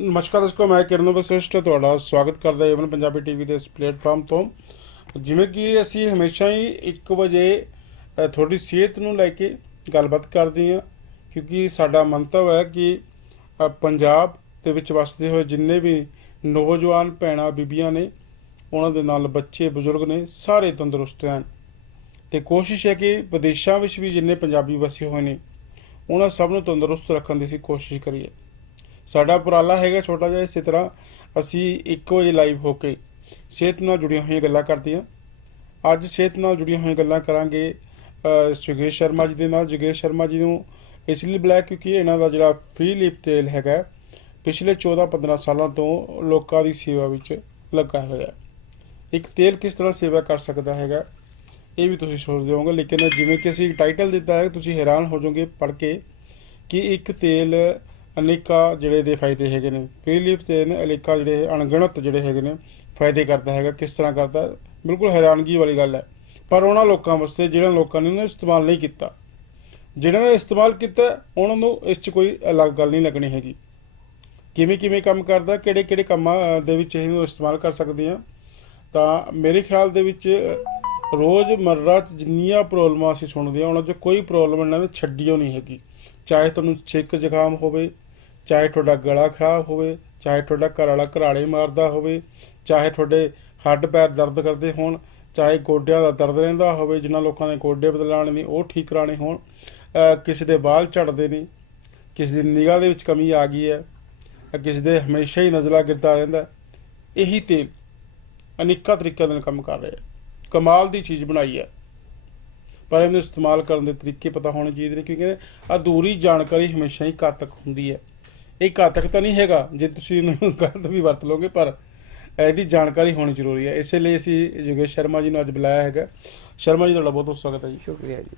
ਨਮਸਕਾਰ ਦੋਸਤੋ, ਮੈਂ ਕਿਰਨ ਵਸਿਸ਼ਟ ਤੁਹਾਡਾ ਸਵਾਗਤ ਕਰਦਾ ਏਵਨ ਪੰਜਾਬੀ ਟੀਵੀ ਦੇ ਇਸ ਪਲੇਟਫਾਰਮ ਤੋਂ। ਜਿਵੇਂ ਕਿ ਅਸੀਂ ਹਮੇਸ਼ਾ ਹੀ 1 ਵਜੇ ਤੁਹਾਡੀ ਸਿਹਤ ਨੂੰ ਲੈ ਕੇ ਗੱਲਬਾਤ ਕਰਦੇ ਹਾਂ, ਕਿਉਂਕਿ ਸਾਡਾ ਮੰਤਵ ਹੈ ਕਿ ਪੰਜਾਬ ਦੇ ਵਿੱਚ ਵਸਦੇ ਹੋਏ ਜਿੰਨੇ ਵੀ ਨੌਜਵਾਨ ਭੈਣਾਂ, ਬੀਬੀਆਂ ਨੇ, ਉਹਨਾਂ ਦੇ ਨਾਲ ਬੱਚੇ, ਬਜ਼ੁਰਗ ਨੇ, ਸਾਰੇ ਤੰਦਰੁਸਤ ਰਹਿਣ ਤੇ ਕੋਸ਼ਿਸ਼ ਹੈ ਕਿ ਵਿਦੇਸ਼ਾਂ ਵਿੱਚ ਵੀ ਜਿੰਨੇ ਪੰਜਾਬੀ ਵਸੇ ਹੋਏ ਨੇ, ਉਹਨਾਂ ਸਭ ਨੂੰ ਤੰਦਰੁਸਤ ਰੱਖਣ ਦੀ ਅਸੀਂ ਕੋਸ਼ਿਸ਼ ਕਰੀਏ। ਸਾਡਾ ਉਪਰਾਲਾ ਹੈਗਾ ਛੋਟਾ ਜਿਹਾ ਇਸੇ ਤਰ੍ਹਾਂ। ਅਸੀਂ 1 ਵਜੇ ਲਾਈਵ ਹੋ ਕੇ ਸਿਹਤ ਨਾਲ ਜੁੜੀਆਂ ਹੋਈਆਂ ਗੱਲਾਂ ਕਰਦੇ ਹਾਂ ਅੱਜ ਸਿਹਤ ਨਾਲ ਜੁੜੀਆਂ ਹੋਈਆਂ ਗੱਲਾਂ ਕਰਾਂਗੇ ਅ, ਸ਼ਰਮਾ ਜੀ ਦੇ ਨਾਲ। ਜੋਗੇਸ਼ ਸ਼ਰਮਾ ਜੀ ਨੂੰ ਇਸ ਲਈ ਬੁਲਾਇਆ ਕਿਉਂਕਿ ਇਹਨਾਂ ਦਾ ਜਿਹੜਾ ਫ੍ਰੀ ਲਿਪ ਤੇਲ ਹੈਗਾ ਪਿਛਲੇ 14-15 ਸਾਲਾਂ ਤੋਂ ਲੋਕਾਂ ਦੀ ਸੇਵਾ ਵਿੱਚ ਲੱਗਾ ਹੋਇਆ ਇੱਕ ਤੇਲ ਕਿਸ ਤਰ੍ਹਾਂ ਸੇਵਾ ਕਰ ਸਕਦਾ ਹੈਗਾ ਇਹ ਵੀ ਤੁਸੀਂ ਸੋਚਦੇ ਹੋਵੋਗੇ ਲੇਕਿਨ ਜਿਵੇਂ ਕਿ ਅਸੀਂ ਟਾਈਟਲ ਦਿੱਤਾ ਹੈ ਤੁਸੀਂ ਹੈਰਾਨ ਹੋ ਜਾਓਗੇ ਪੜ੍ਹ ਕੇ ਕਿ ਇੱਕ ਤੇਲ ਅਨੇਕਾਂ ਜਿਹੜੇ ਦੇ ਫਾਇਦੇ ਹੈਗੇ ਨੇ। ਪ੍ਰੀਲੀਫ ਦੇ ਨੇ, ਅਨੇਕਾ ਜਿਹੜੇ ਅਣਗਿਣਤ ਜਿਹੜੇ ਹੈਗੇ ਨੇ, ਫਾਇਦੇ ਕਰਦਾ ਹੈਗਾ, ਕਿਸ ਤਰ੍ਹਾਂ ਕਰਦਾ, ਬਿਲਕੁਲ ਹੈਰਾਨਗੀ ਵਾਲੀ ਗੱਲ ਹੈ। ਪਰ ਉਹਨਾਂ ਲੋਕਾਂ ਵਾਸਤੇ ਜਿਹੜਾ ਲੋਕਾਂ ਨੇ ਇਹਨੂੰ ਇਸਤੇਮਾਲ ਨਹੀਂ ਕੀਤਾ, ਜਿਹਨਾਂ ਨੇ ਇਸਤੇਮਾਲ ਕੀਤਾ, ਉਹਨਾਂ ਨੂੰ ਇਸ 'ਚ ਕੋਈ ਅਲੱਗ ਗੱਲ ਨਹੀਂ ਲੱਗਣੀ ਹੈਗੀ। ਕਿਵੇਂ ਕਿਵੇਂ ਕੰਮ ਕਰਦਾ, ਕਿਹੜੇ ਕਿਹੜੇ ਕੰਮਾਂ ਦੇ ਵਿੱਚ ਇਹਨੂੰ ਇਸਤੇਮਾਲ ਕਰ ਸਕਦੇ ਆ। ਤਾਂ ਮੇਰੇ ਖਿਆਲ ਦੇ ਵਿੱਚ, ਰੋਜ਼ ਮਰਰਾ 'ਚ ਜਿੰਨੀਆਂ ਪ੍ਰੋਬਲਮਾਂ ਅਸੀਂ ਸੁਣਦੇ ਆ, ਉਹਨਾਂ 'ਚ ਕੋਈ ਪ੍ਰੋਬਲਮ ਇਹਨਾਂ ਨੇ ਛੱਡੀਓ ਨਹੀਂ ਹੈਗੀ। ਚਾਹੇ ਤੁਹਾਨੂੰ ਛਿੱਕ ਜ਼ੁਕਾਮ ਹੋਵੇ, ਚਾਹੇ ਤੁਹਾਡਾ ਗਲਾ ਖਰਾਬ ਹੋਵੇ, ਚਾਹੇ ਤੁਹਾਡਾ ਘਰ ਵਾਲਾ ਘਰਾੜੇ ਮਾਰਦਾ ਹੋਵੇ, ਚਾਹੇ ਤੁਹਾਡੇ ਹੱਡ ਪੈਰ ਦਰਦ ਕਰਦੇ ਹੋਣ, ਚਾਹੇ ਗੋਡਿਆਂ ਦਾ ਦਰਦ ਰਹਿੰਦਾ ਹੋਵੇ, ਜਿਨ੍ਹਾਂ ਲੋਕਾਂ ਨੇ ਗੋਡੇ ਬਦਲਾਉਣੇ ਨੇ, ਉਹ ਠੀਕ ਕਰਾਣੇ ਹੋਣ ਕਿਸੇ ਦੇ ਵਾਲ ਝੜਦੇ ਨੇ, ਕਿਸੇ ਦੀ ਨਿਗਾਹ ਦੇ ਵਿੱਚ ਕਮੀ ਆ ਗਈ ਹੈ ਕਿਸੇ ਦੇ ਹਮੇਸ਼ਾ ਹੀ ਨਜ਼ਲਾ ਗਿਰਦਾ ਰਹਿੰਦਾ ਇਹੀ ਤੇਲ ਅਨੇਕਾਂ ਤਰੀਕਿਆਂ ਨਾਲ ਕੰਮ ਕਰ ਰਿਹਾ ਹੈ। ਕਮਾਲ ਦੀ ਚੀਜ਼ ਬਣਾਈ ਹੈ। ਪਰ ਇਹਨੂੰ ਇਸਤੇਮਾਲ ਕਰਨ ਦੇ ਤਰੀਕੇ ਪਤਾ ਹੋਣੇ ਚਾਹੀਦੇ ਨੇ ਕਿਉਂਕਿ ਅਧੂਰੀ ਜਾਣਕਾਰੀ ਹਮੇਸ਼ਾ ਹੀ ਘਾਤਕ ਹੁੰਦੀ ਹੈ। ਇਹ ਘਾਤਕ ਤਾਂ ਨਹੀਂ ਹੈਗਾ ਜੇ ਤੁਸੀਂ ਇਹਨੂੰ ਗਲਤ ਵੀ ਵਰਤ ਲਓਗੇ ਪਰ ਇਹਦੀ ਜਾਣਕਾਰੀ ਹੋਣੀ ਜ਼ਰੂਰੀ ਹੈ। ਇਸੇ ਲਈ ਅਸੀਂ ਯੋਗੇਸ਼ ਸ਼ਰਮਾ ਜੀ ਨੂੰ ਅੱਜ ਬੁਲਾਇਆ ਹੈਗਾ। ਸ਼ਰਮਾ ਜੀ ਤੁਹਾਡਾ ਬਹੁਤ ਬਹੁਤ ਸਵਾਗਤ ਹੈ ਜੀ। ਸ਼ੁਕਰੀਆ ਜੀ।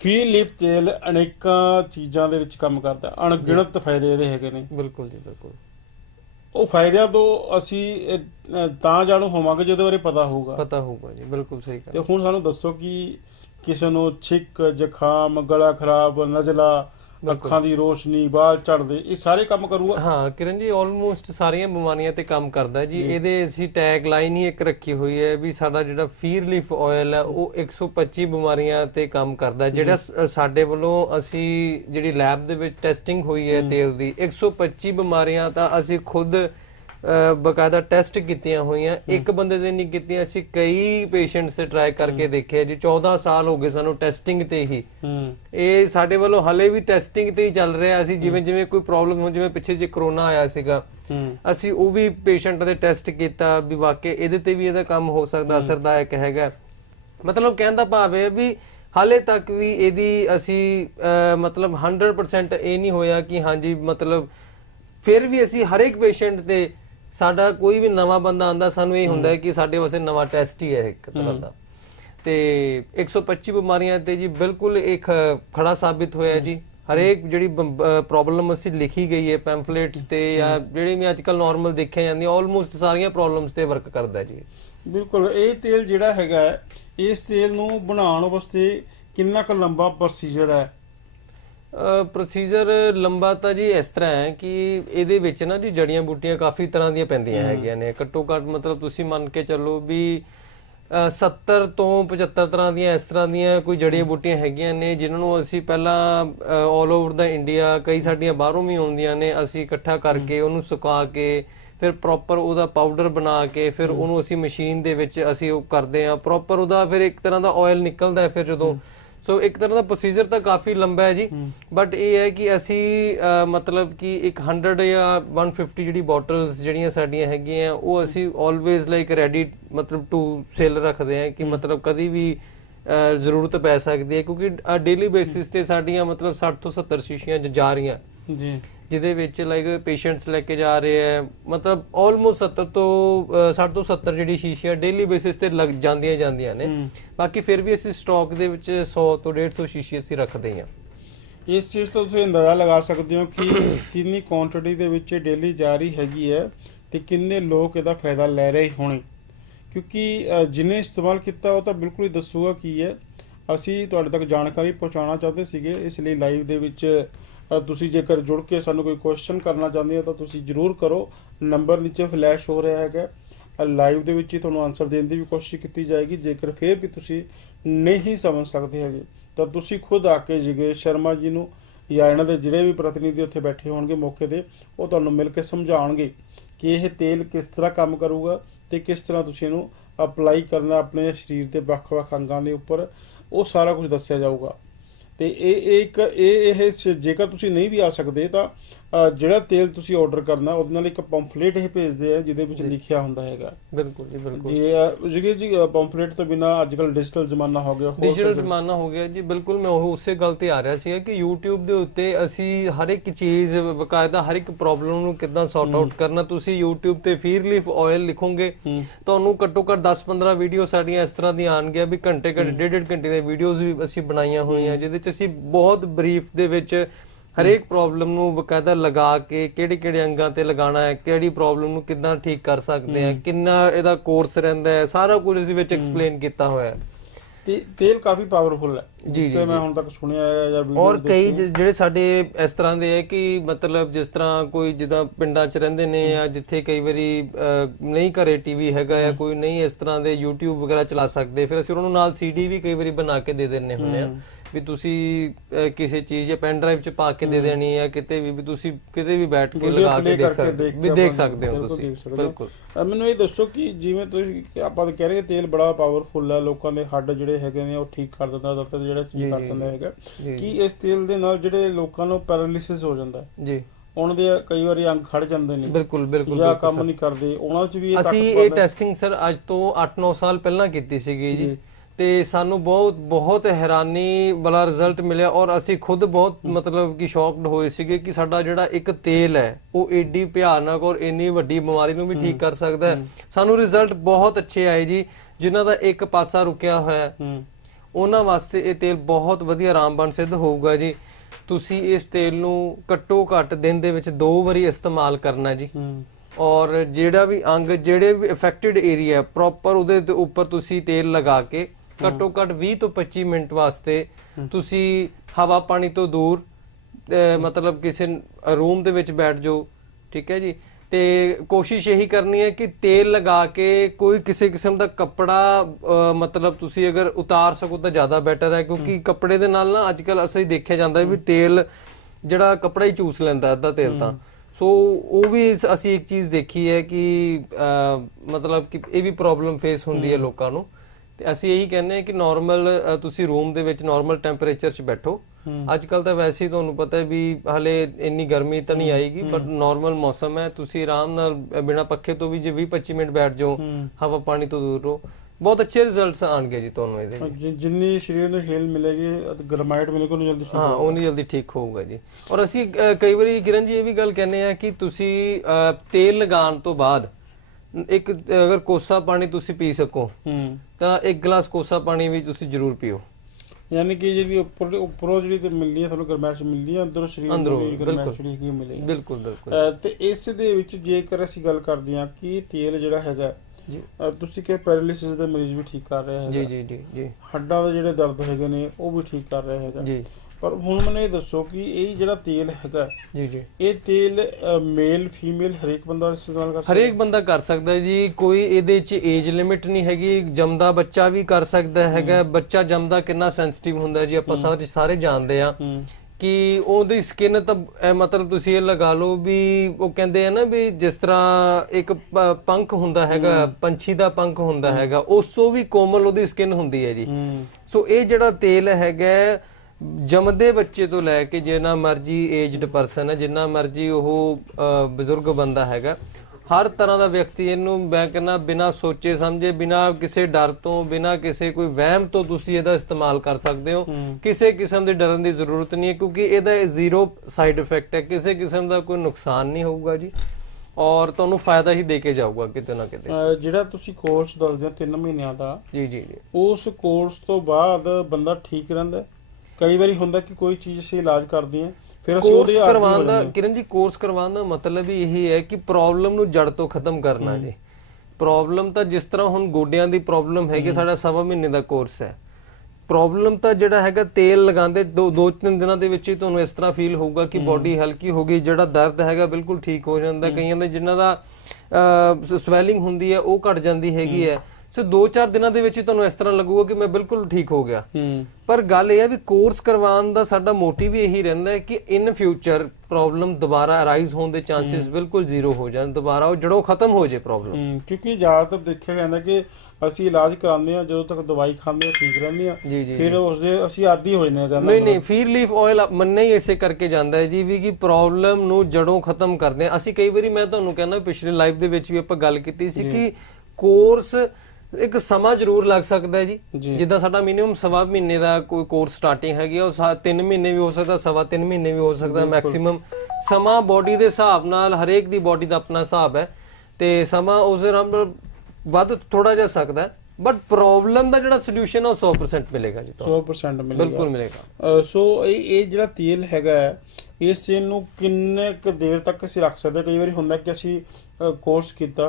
ਫੀ ਲਿਫ ਤੇਲ ਅਨੇਕਾਂ ਚੀਜ਼ਾਂ ਦੇ ਵਿੱਚ ਕੰਮ ਕਰਦਾ। ਅਣਗਿਣਤ ਫਾਇਦੇ ਇਹਦੇ ਹੈਗੇ ਨੇ। ਬਿਲਕੁਲ ਜੀ ਬਿਲਕੁਲ। ਉਹ ਫਾਇਦਿਆਂ ਤੋਂ ਅਸੀਂ ਇਹ, ਤਾਂ ਜਾਣੂ ਹੋਵਾਂਗੇ ਜਦੋਂ ਬਾਰੇ ਪਤਾ ਹੋਊਗਾ ਪਤਾ ਹੋਊਗਾ ਜੀ ਬਿਲਕੁਲ ਸਹੀ ਤੇ ਗੱਲ ਹੁਣ ਸਾਨੂੰ ਦੱਸੋ ਕਿ ਕਿਸੇ ਨੂੰ ਛਿੱਕ ਜ਼ੁਕਾਮ ਗਲਾ ਖਰਾਬ ਨਜ਼ਲਾ। ਅੱਖਾਂ ਦੀ ਰੋਸ਼ਨੀ ਬਾਲ ਝੜਦੇ ਇਹ ਸਾਰੇ ਕੰਮ ਕਰੂਗਾ? ਹਾਂ ਕਿਰਨ ਜੀ ਆਲਮੋਸਟ ਸਾਰੀਆਂ ਬਿਮਾਰੀਆਂ ਤੇ ਕੰਮ ਕਰਦਾ ਜੀ। ਇਹਦੇ ਅਸੀਂ ਟੈਗ ਲਾਈਨ ਹੀ ਇੱਕ ਰੱਖੀ ਹੋਈ ਹੈ ਵੀ ਸਾਡਾ ਜਿਹੜਾ ਫੀਰ ਲੀਫ ਆਇਲ ਹੈ ਉਹ 125 ਬਿਮਾਰੀਆਂ ਤੇ ਕੰਮ ਕਰਦਾ ਜਿਹੜਾ ਸਾਡੇ ਵੱਲੋਂ ਅਸੀਂ ਜਿਹੜੀ ਲੈਬ ਦੇ ਵਿੱਚ ਟੈਸਟਿੰਗ ਹੋਈ ਹੈ ਤੇਲ ਦੀ 125 ਬਿਮਾਰੀਆਂ ਤਾਂ ਅਸੀਂ ਖੁਦ ਬਕਾਇਦਾ ਟੈਸਟ ਕੀਤੀਆਂ ਹੋਈਆਂ ਇੱਕ ਬੰਦੇ ਦੇ ਨਹੀਂ ਕੀਤੀਆਂ ਅਸੀਂ ਕਈ ਪੇਸ਼ੈਂਟਸ ਤੇ ਟਰਾਈ ਕਰਕੇ ਦੇਖਿਆ ਜੀ 14 ਸਾਲ ਹੋ ਗਏ ਸਾਨੂੰ ਟੈਸਟਿੰਗ ਤੇ ਹੀ। ਇਹ ਸਾਡੇ ਵੱਲੋਂ ਹਲੇ ਵੀ ਟੈਸਟਿੰਗ ਤੇ ਹੀ ਚੱਲ ਰਿਹਾ ਅਸੀਂ ਜਿਵੇਂ ਜਿਵੇਂ ਕੋਈ ਪ੍ਰੋਬਲਮ ਹੋ ਜਿਵੇਂ ਪਿੱਛੇ ਜੇ ਕਰੋਨਾ ਆਇਆ ਸੀਗਾ ਅਸੀਂ ਉਹ ਵੀ ਪੇਸ਼ੈਂਟ ਦੇ ਟੈਸਟ ਕੀਤਾ ਵੀ ਵਾਕਿਆ ਇਹਦੇ ਤੇ ਵੀ ਇਹਦਾ ਕੰਮ ਹੋ ਸਕਦਾ ਅਸਰਦਾਇਕ ਹੈਗਾ। ਮਤਲਬ ਕਹਿਣ ਦਾ ਭਾਵ ਹੈ ਵੀ ਹਾਲੇ ਤੱਕ ਵੀ ਇਹਦੀ ਅਸੀਂ ਮਤਲਬ 100% ਇਹ ਨਹੀਂ ਹੋਇਆ ਕਿ ਹਾਂਜੀ ਮਤਲਬ ਫਿਰ ਵੀ ਅਸੀਂ ਹਰ ਇੱਕ ਪੇਸ਼ੈਂਟ ਤੇ ਸਾਡਾ ਕੋਈ ਵੀ ਨਵਾਂ ਬੰਦਾ ਆਂਦਾ ਸਾਨੂੰ ਇਹ ਹੁੰਦਾ ਕਿ ਸਾਡੇ ਵਾਸਤੇ ਨਵਾਂ ਟੈਸਟ ਹੀ ਹੈ ਇੱਕ ਤਰ੍ਹਾਂ ਦਾ। ਤੇ 125 ਬਿਮਾਰੀਆਂ ਤੇ ਜੀ ਬਿਲਕੁਲ ਇੱਕ ਖੜਾ ਸਾਬਿਤ ਹੋਇਆ ਜੀ। ਹਰੇਕ ਜਿਹੜੀ ਪ੍ਰੋਬਲਮ ਅਸੀਂ ਲਿਖੀ ਗਈ ਹੈ ਪੈਂਫਲੇਟਸ ਤੇ ਜਾਂ ਜਿਹੜੀ ਵੀ ਅੱਜਕੱਲ ਨਾਰਮਲ ਦੇਖਿਆ ਜਾਂਦੀ ਆਲਮੋਸਟ ਸਾਰੀਆਂ ਪ੍ਰੋਬਲਮਸ ਤੇ ਵਰਕ ਕਰਦਾ ਜੀ। ਬਿਲਕੁਲ ਇਹ ਤੇਲ ਜਿਹੜਾ ਹੈਗਾ ਇਸ ਤੇਲ ਨੂੰ ਬਣਾਉਣ ਵਾਸਤੇ ਕਿੰਨਾ ਕੁ ਲੰਬਾ ਪ੍ਰੋਸੀਜਰ ਹੈ? ਪ੍ਰੋਸੀਜਰ ਲੰਬਾ ਤਾਂ ਜੀ ਇਸ ਤਰ੍ਹਾਂ ਹੈ ਕਿ ਇਹਦੇ ਵਿੱਚ ਨਾ ਜੀ ਜੜੀਆਂ ਬੂਟੀਆਂ ਕਾਫੀ ਤਰ੍ਹਾਂ ਦੀਆਂ ਪੈਂਦੀਆਂ ਹੈਗੀਆਂ ਨੇ। ਘੱਟੋ ਘੱਟ ਮਤਲਬ ਤੁਸੀਂ ਮੰਨ ਕੇ ਚੱਲੋ ਵੀ ਅ, 70 ਤੋਂ 75 ਤਰ੍ਹਾਂ ਦੀਆਂ ਇਸ ਤਰ੍ਹਾਂ ਦੀਆਂ ਕੋਈ ਜੜੀਆਂ ਬੂਟੀਆਂ ਹੈਗੀਆਂ ਨੇ ਜਿਨ੍ਹਾਂ ਨੂੰ ਅਸੀਂ ਪਹਿਲਾਂ 올 ਓਵਰ ਦਾ ਇੰਡੀਆ ਕਈ ਸਾਡੀਆਂ ਬਾਹਰੋਂ ਵੀ ਆਉਂਦੀਆਂ ਨੇ ਅਸੀਂ ਇਕੱਠਾ ਕਰਕੇ ਉਹਨੂੰ ਸੁਕਾ ਕੇ ਫਿਰ ਪ੍ਰੋਪਰ ਉਹਦਾ ਪਾਊਡਰ ਬਣਾ ਕੇ ਫਿਰ ਉਹਨੂੰ ਅਸੀਂ ਮਸ਼ੀਨ ਦੇ ਵਿੱਚ ਅਸੀਂ ਉਹ ਕਰਦੇ ਆ ਪ੍ਰੋਪਰ ਉਹਦਾ ਫਿਰ ਇੱਕ ਤਰ੍ਹਾਂ ਦਾ ਆਇਲ ਨਿਕਲਦਾ ਹੈ ਫਿਰ ਜਦੋਂ ਸੋ ਇੱਕ ਤਰ੍ਹਾਂ ਦਾ ਪ੍ਰੋਸੀਜਰ ਤਾਂ ਕਾਫੀ ਲੰਬਾ ਹੈ ਜੀ। ਬਟ ਇਹ ਹੈ ਕਿ ਅਸੀਂ ਮਤਲਬ ਕਿ ਇੱਕ 100 ਜਾਂ 150 ਜਿਹੜੀ ਬੋਟਲਸ ਜਿਹੜੀਆਂ ਸਾਡੀਆਂ ਹੈਗੀਆਂ ਉਹ ਅਸੀਂ ਆਲਵੇਜ਼ ਲਾਈਕ ਰੈਡੀ ਮਤਲਬ ਟੂ ਸੇਲ ਰੱਖਦੇ ਹਾਂ ਕਿ ਮਤਲਬ ਕਦੀ ਵੀ ਜ਼ਰੂਰਤ ਪੈ ਸਕਦੀ ਹੈ। ਕਿਉਂਕਿ ਡੇਲੀ ਬੇਸਿਸ ਤੇ ਸਾਡੀਆਂ ਮਤਲਬ 60 ਤੋਂ 70 ਸ਼ੀਸ਼ੀਆਂ ਜ- ਜਾ ਰਹੀਆਂ। ਜੀ। ਜਿਹਦੇ ਵਿੱਚ ਲਾਈਕ ਪੇਸ਼ੈਂਟਸ ਲੈ ਕੇ ਜਾ ਰਹੇ ਹੈ। ਮਤਲਬ ਆਲਮੋਸਟ 70 ਤੋਂ ਅਹ, 60 ਤੋਂ 70 ਜਿਹੜੀ ਸ਼ੀਸ਼ੀਆਂ ਡੇਲੀ ਬੇਸਿਸ ਤੇ ਲੱਗ ਜਾਂਦੀਆਂ ਜਾਂਦੀਆਂ ਨੇ। ਬਾਕੀ ਫਿਰ ਵੀ ਅਸੀਂ ਸਟਾਕ ਦੇ ਵਿੱਚ 100 ਤੋਂ 150 ਸ਼ੀਸ਼ੀ ਅਸੀਂ ਰੱਖਦੇ ਹਾਂ। ਇਸ ਚੀਜ਼ ਤੋਂ ਤੁਸੀਂ ਅੰਦਾਜ਼ਾ ਲਗਾ ਸਕਦੇ ਹੋ ਕਿ ਕਿੰਨੀ ਕੁਆਂਟੀਟੀ ਦੇ ਵਿੱਚ ਡੇਲੀ ਜਾ ਰਹੀ ਹੈਗੀ ਹੈ ਤੇ ਕਿੰਨੇ ਲੋਕ ਇਹਦਾ ਫਾਇਦਾ ਲੈ ਰਹੇ ਹੋਣੇ। ਕਿਉਂਕਿ ਅ, ਜਿਹਨੇ ਇਸਤੇਮਾਲ ਕੀਤਾ ਉਹ ਤਾਂ ਬਿਲਕੁਲ ਹੀ ਦੱਸੂਗਾ ਕੀ ਹੈ। ਅਸੀਂ ਤੁਹਾਡੇ ਤੱਕ ਜਾਣਕਾਰੀ ਪਹੁੰਚਾਉਣਾ ਚਾਹੁੰਦੇ ਸੀਗੇ ਇਸ ਲਈ ਲਾਈਵ ਦੇ ਵਿੱਚ ਤੁਸੀਂ ਜੇਕਰ ਜੁੜ ਕੇ ਸਾਨੂੰ ਕੋਈ ਕੁਐਸਚਨ ਕਰਨਾ ਚਾਹੁੰਦੇ ਹੋ ਤਾਂ ਤੁਸੀਂ ਜਰੂਰ ਕਰੋ। ਨੰਬਰ ਨੀਚੇ ਫਲੈਸ਼ ਹੋ ਰਿਹਾ ਹੈਗਾ। ਲਾਈਵ ਦੇ ਵਿੱਚ ਹੀ ਤੁਹਾਨੂੰ ਆਨਸਰ ਦੇਣ ਦੀ ਵੀ ਕੋਸ਼ਿਸ਼ ਕੀਤੀ ਜਾਏਗੀ। ਜੇਕਰ ਫਿਰ ਵੀ ਤੁਸੀਂ ਨਹੀਂ ਸਮਝ ਸਕਦੇ ਹੈਗੇ, ਤਾਂ ਤੁਸੀਂ ਖੁਦ ਆ ਕੇ ਜਿਗੇ ਸ਼ਰਮਾ ਜੀ ਨੂੰ ਜਾਂ ਇਹਨਾਂ ਦੇ ਜਿਹੜੇ ਵੀ ਪ੍ਰਤੀਨਿਧੀ ਉੱਥੇ ਬੈਠੇ ਹੋਣਗੇ ਮੌਕੇ ਤੇ, ਉਹ ਤੁਹਾਨੂੰ ਮਿਲ ਕੇ ਸਮਝਾਉਣਗੇ ਕਿ ਇਹ ਤੇਲ ਕਿਸ ਤਰ੍ਹਾਂ ਕੰਮ ਕਰੂਗਾ ਤੇ ਕਿਸ ਤਰ੍ਹਾਂ ਤੁਸੀਂ ਇਹਨੂੰ ਅਪਲਾਈ ਕਰਨਾ ਆਪਣੇ ਸਰੀਰ ਦੇ ਵੱਖ-ਵੱਖ ਅੰਗਾਂ ਦੇ ਉੱਪਰ। ਉਹ ਸਾਰਾ ਕੁਝ ਦੱਸਿਆ ਜਾਊਗਾ। ਤੇ ਇਹ ਇਹ ਇੱਕ ਇਹ ਇਹ ਜੇਕਰ ਤੁਸੀਂ ਨਹੀਂ ਵੀ ਆ ਸਕਦੇ ਤਾਂ ਜਿਹੜਾ ਤੇਲ ਤੁਸੀਂ ਆਰਡਰ ਕਰਨਾ ਉਹਦੇ ਨਾਲ ਇੱਕ ਪੰਫਲੇਟ ਇਹ ਭੇਜਦੇ ਆ ਜਿਹਦੇ ਵਿੱਚ ਲਿਖਿਆ ਹੁੰਦਾ ਹੈਗਾ। ਬਿਲਕੁਲ ਜੀ ਬਿਲਕੁਲ। ਜੀ ਜਿਗੇ ਜੀ ਪੰਫਲੇਟ ਤੋਂ ਬਿਨਾ ਅੱਜਕੱਲ ਡਿਜੀਟਲ ਜ਼ਮਾਨਾ ਹੋ ਗਿਆ ਡਿਜੀਟਲ ਜ਼ਮਾਨਾ ਹੋ ਗਿਆ ਜੀ ਬਿਲਕੁਲ ਮੈਂ ਉਹ ਉਸੇ ਗੱਲ ਤੇ ਆ ਰਿਹਾ ਸੀਗਾ ਕਿ YouTube ਦੇ ਉੱਤੇ ਅਸੀਂ ਹਰ ਇੱਕ ਚੀਜ਼ ਬਕਾਇਦਾ ਹਰ ਇੱਕ ਪ੍ਰੋਬਲਮ ਨੂੰ ਕਿੱਦਾਂ ਸੌਰਟ ਆਊਟ ਕਰਨਾ ਤੁਸੀਂ YouTube ਤੇ ਫੀਰ ਲੀਫ ਆਇਲ ਲਿਖੋਗੇ। ਤੁਹਾਨੂੰ ਘੱਟੋ ਘੱਟ 10-15 ਵੀਡੀਓ ਸਾਡੀਆਂ ਇਸ ਤਰ੍ਹਾਂ ਦੀਆਂ ਆਣਗੀਆਂ ਵੀ ਘੰਟੇ ਘੰਟੇ ਡੇਢ ਘੰਟੇ ਦੇ ਵੀਡੀਓਜ਼ ਵੀ ਅਸੀਂ ਬਣਾਈਆਂ ਹੋਈਆਂ ਜਿਹਦੇ ਚ ਅਸੀਂ ਬਹੁਤ ਬਰੀਫ ਦੇ ਵਿੱਚ ਹਰੇਕ ਪ੍ਰੋਬਲਮ ਨੂੰ ਬਕਾਇਦਾ ਲਗਾ ਕੇ ਕਿਹੜੇ ਕਿਹੜੇ ਅੰਗਾਂ ਤੇ ਲਗਾਉਣਾ ਹੈ ਕਿਹੜੀ ਪ੍ਰੋਬਲਮ ਨੂੰ ਕਿੱਦਾਂ ਠੀਕ ਕਰ ਸਕਦੇ ਆ ਕਿੰਨਾ ਇਹਦਾ ਕੋਰਸ ਰਹਿੰਦਾ ਹੈ ਸਾਰਾ ਕੁਝ ਇਸ ਵਿੱਚ ਐਕਸਪਲੇਨ ਕੀਤਾ ਹੋਇਆ ਹੈ। ਤੇ ਤੇਲ ਕਾਫੀ ਪਾਵਰਫੁਲ ਹੈ। ਜੀ, ਜੀ, ਮੈਂ ਹੁਣ ਤੱਕ ਸੁਣਿਆ ਹੈ ਜਾਂ ਵੀਡੀਓ ਔਰ ਕਈ ਜਿਹੜੇ ਸਾਡੇ ਇਸ ਤਰ੍ਹਾਂ ਦੇ ਹੈ ਕਿ ਮਤਲਬ ਜਿਸ ਤਰ੍ਹਾਂ ਕੋਈ ਜਿੱਦਾਂ ਪਿੰਡਾਂ 'ਚ ਰਹਿੰਦੇ ਨੇ ਜਾਂ ਜਿੱਥੇ ਕਈ ਵਾਰੀ ਨਹੀਂ ਘਰੇ ਟੀਵੀ ਹੈਗਾ ਜਾਂ ਕੋਈ ਨਹੀਂ ਇਸ ਤਰ੍ਹਾਂ ਦੇ YouTube ਵਗੈਰਾ ਚਲਾ ਸਕਦੇ ਫਿਰ ਅਸੀਂ ਉਹਨਾਂ ਨੂੰ ਨਾਲ CD ਵੀ ਕਈ ਵਾਰੀ ਬਣਾ ਕੇ ਦੇ ਦਿੰਨੇ ਹੁੰਦੇ ਆ ਵੀ ਤੁਸੀਂ ਅਹ, ਕਿਸੇ ਚੀਜ਼ ਜਾਂ ਪੈਨ ਡਰਾਈਵ 'ਚ ਪਾ ਕੇ ਦੇ ਦੇਣੀ ਹੈ ਕਿਤੇ ਵੀ ਵੀ ਤੁਸੀਂ ਕਿਤੇ ਵੀ ਬੈਠ ਕੇ ਲਗਾ ਕੇ ਦੇਖ ਸਕਦੇ ਵੀ ਦੇਖ ਸਕਦੇ ਹੋ ਤੁਸੀਂ। ਬਿਲਕੁਲ। ਮੈਨੂੰ ਇਹ ਦੱਸੋ ਕਿ ਜਿਵੇਂ ਤੁਸੀਂ ਕਿ ਆਪਾਂ ਤਾਂ ਕਹਿ ਰਹੇ ਕਿ ਤੇਲ ਬੜਾ ਪਾਵਰਫੁਲ ਹੈ ਲੋਕਾਂ ਦੇ ਹੱਡ ਜਿਹੜੇ ਹੈਗੇ ਨੇ ਉਹ ਠੀਕ ਕਰ ਦਿੰਦਾ ਦਰਦ ਜਿਹੜਾ ਜੀ, ਚੀਜ਼ ਕਰ ਜੀ, ਦਿੰਦਾ ਹੈਗਾ। ਜੀ, ਕਿ ਇਸ ਤੇਲ ਦੇ ਨਾਲ ਜਿਹੜੇ ਲੋਕਾਂ ਨੂੰ ਪੈਰਾਲਿਸਿਸ ਹੋ ਜਾਂਦਾ ਹੈ, ਜੀ। ਉਹਨਾਂ ਦੇ ਕਈ ਵਾਰੀ ਅੰਗ ਖੜ ਜਾਂਦੇ ਨੇ ਬਿਲਕੁਲ ਬਿਲਕੁਲ ਜਾਂ ਬਿਲਕੁਲ ਕੰਮ ਨਹੀਂ ਕਰਦੇ ਉਹਨਾਂ 'ਚ ਵੀ ਇਹ ਅਸੀਂ ਤਾਕਤ ਇਹ ਪਾਉਂਦਾ ਹੈ। ਟੈਸਟਿੰਗ ਸਰ ਅੱਜ ਤੋਂ 8-9 ਸਾਲ ਪਹਿਲਾਂ ਕੀਤੀ ਸੀਗੀ ਜੀ। ਜੀ। ਤੇ ਸਾਨੂੰ ਬਹੁਤ ਬਹੁਤ ਹੈਰਾਨੀ ਵਾਲਾ ਰਿਜ਼ਲਟ ਮਿਲਿਆ ਔਰ ਅਸੀਂ ਖੁਦ ਬਹੁਤ ਮਤਲਬ ਕਿ ਸ਼ੌਕਡ ਹੋਏ ਸੀਗੇ ਕਿ ਸਾਡਾ ਜਿਹੜਾ ਇੱਕ ਤੇਲ ਹੈ ਉਹ ਏਡੀ ਭਿਆਨਕ ਔਰ ਇੰਨੀ ਵੱਡੀ ਬਿਮਾਰੀ ਨੂੰ ਵੀ ਠੀਕ ਕਰ ਸਕਦਾ ਹੈ। ਸਾਨੂੰ ਰਿਜ਼ਲਟ ਬਹੁਤ ਅੱਛੇ ਆਏ ਜੀ ਜਿਨ੍ਹਾਂ ਦਾ ਇੱਕ ਪਾਸਾ ਰੁਕਿਆ ਹੋਇਆ ਹੈ। ਉਹਨਾਂ ਵਾਸਤੇ ਇਹ ਤੇਲ ਬਹੁਤ ਵਧੀਆ ਰਾਮਬਣ ਸਿੱਧ ਹੋਊਗਾ ਜੀ। ਤੁਸੀਂ ਇਸ ਤੇਲ ਨੂੰ ਘੱਟੋ ਘੱਟ ਦਿਨ ਦੇ ਵਿੱਚ ਦੋ ਵਾਰੀ ਇਸਤੇਮਾਲ ਕਰਨਾ ਜੀ। ਔਰ ਜਿਹੜਾ ਵੀ ਅੰਗ ਜਿਹੜੇ ਵੀ ਅਫੈਕਟਡ ਏਰੀਆ ਪ੍ਰੋਪਰ ਉਹਦੇ ਉੱਪਰ ਤੁਸੀਂ ਤੇਲ ਲਗਾ ਕੇ ਘੱਟੋ ਘੱਟ 20 ਤੋਂ 25 ਮਿੰਟ ਵਾਸਤੇ ਤੁਸੀਂ ਹਵਾ ਪਾਣੀ ਤੋਂ ਦੂਰ ਮਤਲਬ ਕਿਸੇ ਰੂਮ ਦੇ ਵਿੱਚ ਬੈਠ ਜਾਓ ਠੀਕ ਹੈ ਜੀ? ਤੇ ਕੋਸ਼ਿਸ਼ ਇਹੀ ਕਰਨੀ ਹੈ ਕਿ ਤੇਲ ਲਗਾ ਕੇ ਕੋਈ ਕਿਸੇ ਕਿਸਮ ਦਾ ਕੱਪੜਾ ਮਤਲਬ ਤੁਸੀਂ ਅਗਰ ਉਤਾਰ ਸਕੋ ਤਾਂ ਜ਼ਿਆਦਾ ਬੈਟਰ ਹੈ ਕਿਉਂਕਿ ਕੱਪੜੇ ਦੇ ਨਾਲ ਨਾ ਅੱਜਕੱਲ ਅਸੀਂ ਦੇਖਿਆ ਜਾਂਦਾ ਵੀ ਤੇਲ ਜਿਹੜਾ ਕੱਪੜਾ ਹੀ ਚੂਸ ਲੈਂਦਾ ਅੱਧਾ ਤੇਲ ਤਾਂ। ਸੋ ਉਹ ਵੀ ਅਸੀਂ ਇੱਕ ਚੀਜ਼ ਦੇਖੀ ਹੈ ਕਿ ਮਤਲਬ ਕਿ ਇਹ ਵੀ ਪ੍ਰੋਬਲਮ ਫੇਸ ਹੁੰਦੀ ਹੈ। ਲੋਕਾਂ ਨੂੰ। ਤੇ ਅਸੀਂ ਇਹੀ ਕਹਿੰਦੇ ਹਾਂ ਕਿ ਨਾਰਮਲ ਤੁਸੀਂ ਰੂਮ ਦੇ ਵਿੱਚ ਨਾਰਮਲ ਟੈਂਪਰੇਚਰ 'ਚ ਬੈਠੋ। ਅੱਜ ਕੱਲ ਤਾਂ ਵੈਸੇ ਹੀ ਤੁਹਾਨੂੰ ਪਤਾ ਹੈ ਵੀ ਹਲੇ ਇੰਨੀ ਗਰਮੀ ਤਾਂ ਨਹੀਂ ਆਏਗੀ ਬਟ ਨਾਰਮਲ ਮੌਸਮ ਹੈ। ਤੁਸੀਂ ਆਰਾਮ ਨਾਲ ਬਿਨਾ ਪੱਖੇ ਤੋਂ ਵੀ ਜੇ 20 25 ਮਿੰਟ ਬੈਠ ਜਾਓ ਹਵਾ ਪਾਣੀ ਤੋਂ ਦੂਰ ਰਹੋ। ਬਹੁਤ ਅੱਛੇ ਰਿਜ਼ਲਟਸ ਆਣਗੇ ਜੀ ਤੁਹਾਨੂੰ ਇਹਦੇ ਜਿੰਨੀ ਸਰੀਰ ਨੂੰ ਹੀਲ ਮਿਲੇਗੀ ਗਰਮਾਇਟ ਮਿਲੇਗੀ ਉਹਨੂੰ ਜਲਦੀ ਹਾਂ ਉਹ ਨਹੀਂ ਜਲਦੀ ਠੀਕ ਹੋਊਗਾ ਜੀ। ਔਰ ਅਸੀਂ ਕਈ ਵਾਰੀ ਕਿਰਨ ਜੀ ਇਹ ਵੀ ਗੱਲ ਕਹਿੰਦੇ ਆ ਕਿ ਤੁਸੀਂ ਤੇਲ ਲਗਾਉਣ ਤੋਂ ਬਾਅਦ ਇੱਕ ਅਗਰ ਕੋਸਾ ਪਾਣੀ ਤੁਸੀਂ ਪੀ ਸਕੋ। ਹੂੰ। ਤਾਂ ਇੱਕ ਗਲਾਸ ਕੋਸਾ ਪਾਣੀ ਵੀ ਤੁਸੀਂ ਜ਼ਰੂਰ ਪੀਓ। ਯਾਨੀ ਕਿ ਜਿਹੜੀ ਉੱਪਰ ਉੱਪਰੋਂ ਜਿਹੜੀ ਤੇ ਮਿਲਣੀ ਹੈ ਤੁਹਾਨੂੰ ਗਰਮੈਸ਼ ਮਿਲਣੀ ਹੈ ਅੰਦਰੋਂ ਸਰੀਰ ਨੂੰ ਅੰਦਰੋਂ, ਗਰਮੈਸ਼। ਜਿਹੜੀ ਉਹ ਮਿਲੇਗੀ। ਬਿਲਕੁਲ ਬਿਲਕੁਲ। ਤੇ ਇਸ ਦੇ ਵਿੱਚ ਜੇਕਰ ਅਸੀਂ ਗੱਲ ਕਰਦੇ ਹਾਂ ਕਿ ਤੇਲ ਜਿਹੜਾ ਹੈਗਾ ਤੁਸੀਂ ਕਿ ਪੈਰਾਲਿਸਿਸ ਦੇ ਮਰੀਜ਼ ਵੀ ਠੀਕ ਕਰ ਰਿਹਾ ਹੈਗਾ। ਜੀ ਜੀ ਜੀ ਜੀ। ਹੱਡਾਂ ਦੇ ਜਿਹੜੇ ਦਰਦ ਹੈਗੇ ਨੇ ਉਹ ਵੀ ਠੀਕ ਕਰ ਰਿਹਾ ਹੈਗਾ। ਜੀ। ਪਰ ਹੁਣ ਮੈਨੂੰ ਇਹ ਦੱਸੋ ਕਿ ਇਹ ਜਿਹੜਾ ਤੇਲ ਹੈਗਾ ਜੀ ਜੀ। ਇਹ ਤੇਲ ਮੇਲ ਫੀਮੇਲ ਹਰੇਕ ਬੰਦਾ ਇਸਤੇਮਾਲ ਕਰ ਸਕਦਾ? ਹਰੇਕ ਬੰਦਾ ਕਰ ਸਕਦਾ ਜੀ ਕੋਈ ਇਹਦੇ 'ਚ ਏਜ ਲਿਮਿਟ ਨਹੀਂ ਹੈਗੀ ਜੰਮਦਾ ਬੱਚਾ ਵੀ ਕਰ ਸਕਦਾ ਹੈਗਾ ਬੱਚਾ ਜੰਮਦਾ ਕਿੰਨਾ ਸੈਂਸਿਟਿਵ ਹੁੰਦਾ ਜੀ ਆਪਾਂ ਸਾਰੇ ਸਾਰੇ ਜਾਣਦੇ ਆ ਕਿ ਉਹਦੀ ਸਕਿਨ ਤਾਂ ਮਤਲਬ ਤੁਸੀਂ ਇਹ ਲਗਾ ਲਓ ਵੀ ਉਹ ਕਹਿੰਦੇ ਆ ਨਾ ਵੀ ਜਿਸ ਤਰ੍ਹਾਂ ਇੱਕ ਪੰਖ ਹੁੰਦਾ ਹੈਗਾ ਪੰਛੀ ਦਾ ਪੰਖ ਹੁੰਦਾ ਹੈਗਾ ਉਸ ਤੋਂ ਵੀ ਕੋਮਲ ਉਹਦੀ ਸਕਿਨ ਹੁੰਦੀ ਹੈ ਜੀ। ਸੋ ਇਹ ਜਿਹੜਾ ਤੇਲ ਹੈਗਾ ਜੰਮਦੇ ਬੱਚੇ ਤੋਂ ਲੈ ਕੇ ਜਿੰਨਾ ਮਰਜ਼ੀ ਏਜਡ ਪਰਸਨ ਹੈ ਜਿੰਨਾ ਮਰਜ਼ੀ ਉਹ ਬਜ਼ੁਰਗ ਬੰਦਾ ਹੈਗਾ ਹਰ ਤਰ੍ਹਾਂ ਦਾ ਵਿਅਕਤੀ ਇਹਨੂੰ ਮੈਂ ਕਹਿੰਦਾ ਬਿਨਾ ਸੋਚੇ ਸਮਝੇ ਬਿਨਾ ਕਿਸੇ ਡਰ ਤੋਂ ਬਿਨਾ ਕਿਸੇ ਕੋਈ ਵਹਿਮ ਤੋਂ ਤੁਸੀਂ ਇਹਦਾ ਇਸਤੇਮਾਲ ਕਰ ਸਕਦੇ ਹੋ। ਕਿਸੇ ਕਿਸਮ ਦੇ ਡਰਨ ਦੀ ਜ਼ਰੂਰਤ ਨਹੀਂ ਹੈ ਕਿਉਂਕਿ ਇਹਦਾ ਜ਼ੀਰੋ ਸਾਈਡ ਇਫੈਕਟ ਹੈ। ਕਿਸੇ ਕਿਸਮ ਦਾ ਕੋਈ ਨੁਕਸਾਨ ਨਹੀਂ ਹੋਊਗਾ ਜੀ ਔਰ ਤੁਹਾਨੂੰ ਫਾਇਦਾ ਹੀ ਦੇ ਕੇ ਜਾਊਗਾ ਕਿਤੇ ਨਾ ਕਿਤੇ। ਜਿਹੜਾ ਤੁਸੀਂ ਕੋਰਸ ਦੱਸਦੇ ਹੋ 3 ਮਹੀਨਿਆਂ ਦਾ ਜੀ ਜੀ ਜੀ। ਉਸ ਕੋਰਸ ਤੋਂ ਬਾਅਦ ਬੰਦਾ ਠੀਕ ਰਹਿੰਦਾ? ਕਈ ਵਾਰੀ ਹੁੰਦਾ ਕਿ ਕੋਈ ਚੀਜ਼ ਅਸੀਂ ਇਲਾਜ ਕਰਦੇ ਹਾਂ ਫਿਰ ਅਸੀਂ ਕੋਰਸ ਉਹਦੇ ਹੋ ਕਰਵਾਉਣ ਦਾ। ਕਿਰਨ ਜੀ ਕੋਰਸ ਕਰਵਾਉਣ ਦਾ ਮਤਲਬ ਹੀ ਇਹ ਹੈ ਕਿ ਪ੍ਰੋਬਲਮ ਨੂੰ ਜੜ ਤੋਂ ਖਤਮ ਕਰਨਾ ਜੀ। ਪ੍ਰੋਬਲਮ ਤਾਂ ਜਿਸ ਤਰ੍ਹਾਂ ਹੁਣ ਗੋਡਿਆਂ ਦੀ ਪ੍ਰੋਬਲਮ ਹੈਗੀ ਸਾਡਾ ਸਵਾ ਮਹੀਨੇ ਦਾ ਕੋਰਸ ਹੈ। ਪ੍ਰੋਬਲਮ ਤਾਂ ਜਿਹੜਾ ਹੈਗਾ ਤੇਲ ਲਗਾਉਂਦੇ ਦੋ ਦੋ ਤਿੰਨ ਦਿਨਾਂ ਦੇ ਵਿੱਚ ਹੀ ਤੁਹਾਨੂੰ ਇਸ ਤਰ੍ਹਾਂ ਫੀਲ ਹੋਊਗਾ ਕਿ ਬਾਡੀ ਹਲਕੀ ਹੋ ਗਈ ਜਿਹੜਾ ਦਰਦ ਹੈਗਾ ਬਿਲਕੁਲ ਠੀਕ ਹੋ ਜਾਂਦਾ। ਕਈਆਂ ਦੇ ਜਿਨ੍ਹਾਂ ਦਾ ਸਵੈਲਿੰਗ ਹੁੰਦੀ ਹੈ ਉਹ ਘਟ ਜਾਂਦੀ ਹੈਗੀ ਹੈ। ਸੋ 2-4 ਦਿਨਾਂ ਦੇ ਵਿੱਚ ਹੀ ਤੁਹਾਨੂੰ ਇਸ ਤਰ੍ਹਾਂ ਲੱਗੂਗਾ ਕਿ ਮੈਂ ਬਿਲਕੁਲ ਠੀਕ ਹੋ ਗਿਆ। ਹੂੰ। ਪਰ ਗੱਲ ਇਹ ਹੈ ਵੀ ਕੋਰਸ ਕਰਵਾਉਣ ਦਾ ਸਾਡਾ ਮੋਟਿਵ ਇਹੀ ਰਹਿੰਦਾ ਹੈ ਕਿ ਇਨ ਫਿਊਚਰ ਪ੍ਰੋਬਲਮ ਦੁਬਾਰਾ ਅਰਾਈਜ਼ ਹੋਣ ਦੇ ਚਾਂਸਸ ਬਿਲਕੁਲ ਜ਼ੀਰੋ ਹੋ ਜਾਣ ਦੁਬਾਰਾ ਉਹ ਜੜੋਂ ਖਤਮ ਹੋ ਜੇ ਪ੍ਰੋਬਲਮ ਕਿਉਂਕਿ ਜ਼ਿਆਦਾਤਰ ਦੇਖਿਆ ਜਾਂਦਾ ਕਿ ਅਸੀਂ ਇਲਾਜ ਕਰਾਉਂਦੇ ਆ ਜਦੋਂ ਤੱਕ ਦਵਾਈ ਖਾਂਦੇ ਆ ਠੀਕ ਰਹਿੰਦੇ ਆ ਫਿਰ ਉਸਦੇ ਅਸੀਂ ਆਦੀ ਹੋ ਜਾਂਦੇ ਆ ਕਹਿੰਦਾ ਨਹੀਂ ਨਹੀਂ ਫੀਰ ਲੀਫ ਆਇਲ ਮੰਨੇ ਹੀ ਇਸੇ ਕਰਕੇ ਜਾਂਦਾ ਹੈ ਜੀ ਵੀ ਕਿ ਪ੍ਰੋਬਲਮ ਨੂੰ ਜੜੋਂ ਖਤਮ ਕਰਦੇ ਆ ਅਸੀਂ ਕਈ ਵਾਰੀ ਮੈਂ ਤੁਹਾਨੂੰ ਕਹਿੰਦਾ ਪਿਛਲੇ ਲਾਈਵ ਦੇ ਵਿੱਚ ਵੀ ਆਪਾਂ ਗੱਲ ਕੀਤੀ ਸੀ ਕਿ ਕੋਰਸ ਇੱਕ ਸਮਾਂ ਜ਼ਰੂਰ ਲੱਗ ਸਕਦਾ ਹੈ ਜੀ। ਜਿੱਦਾਂ ਸਾਡਾ ਮਿਨੀਮਮ ਸਵਾ ਮਹੀਨੇ ਦਾ ਕੋਈ ਕੋਰਸ ਸਟਾਰਟਿੰਗ ਹੈਗੀ ਉਹ 3 ਮਹੀਨੇ ਵੀ ਹੋ ਸਕਦਾ ਸਵਾ 3 ਮਹੀਨੇ ਵੀ ਹੋ ਸਕਦਾ ਮੈਕਸਿਮਮ ਸਮਾਂ ਬਾਡੀ ਦੇ ਹਿਸਾਬ ਨਾਲ ਹਰੇਕ ਦੀ ਬਾਡੀ ਦਾ ਆਪਣਾ ਹਿਸਾਬ ਹੈ। ਤੇ ਸਮਾਂ ਉਸ ਦੇ ਨਾਲ ਵੱਧ ਥੋੜਾ ਜਿਹਾ ਸਕਦਾ ਬਟ ਪ੍ਰੋਬਲਮ ਦਾ ਜਿਹੜਾ ਸੋਲੂਸ਼ਨ ਹੈ ਉਹ 100% ਮਿਲੇਗਾ ਜੀ ਤੁਹਾਨੂੰ। 100% ਮਿਲੇਗਾ। ਬਿਲਕੁਲ ਮਿਲੇਗਾ। ਸੋ ਇਹ ਇਹ ਜਿਹੜਾ ਤੇਲ ਹੈਗਾ ਇਸ ਚੀਜ਼ ਨੂੰ ਕਿੰਨੇ ਕੁ ਦੇਰ ਤੱਕ ਅਸੀਂ ਰੱਖ ਸਕਦੇ? ਕਈ ਵਾਰੀ ਹੁੰਦਾ ਕਿ ਅਸੀਂ ਕੋਰਸ ਕੀਤਾ।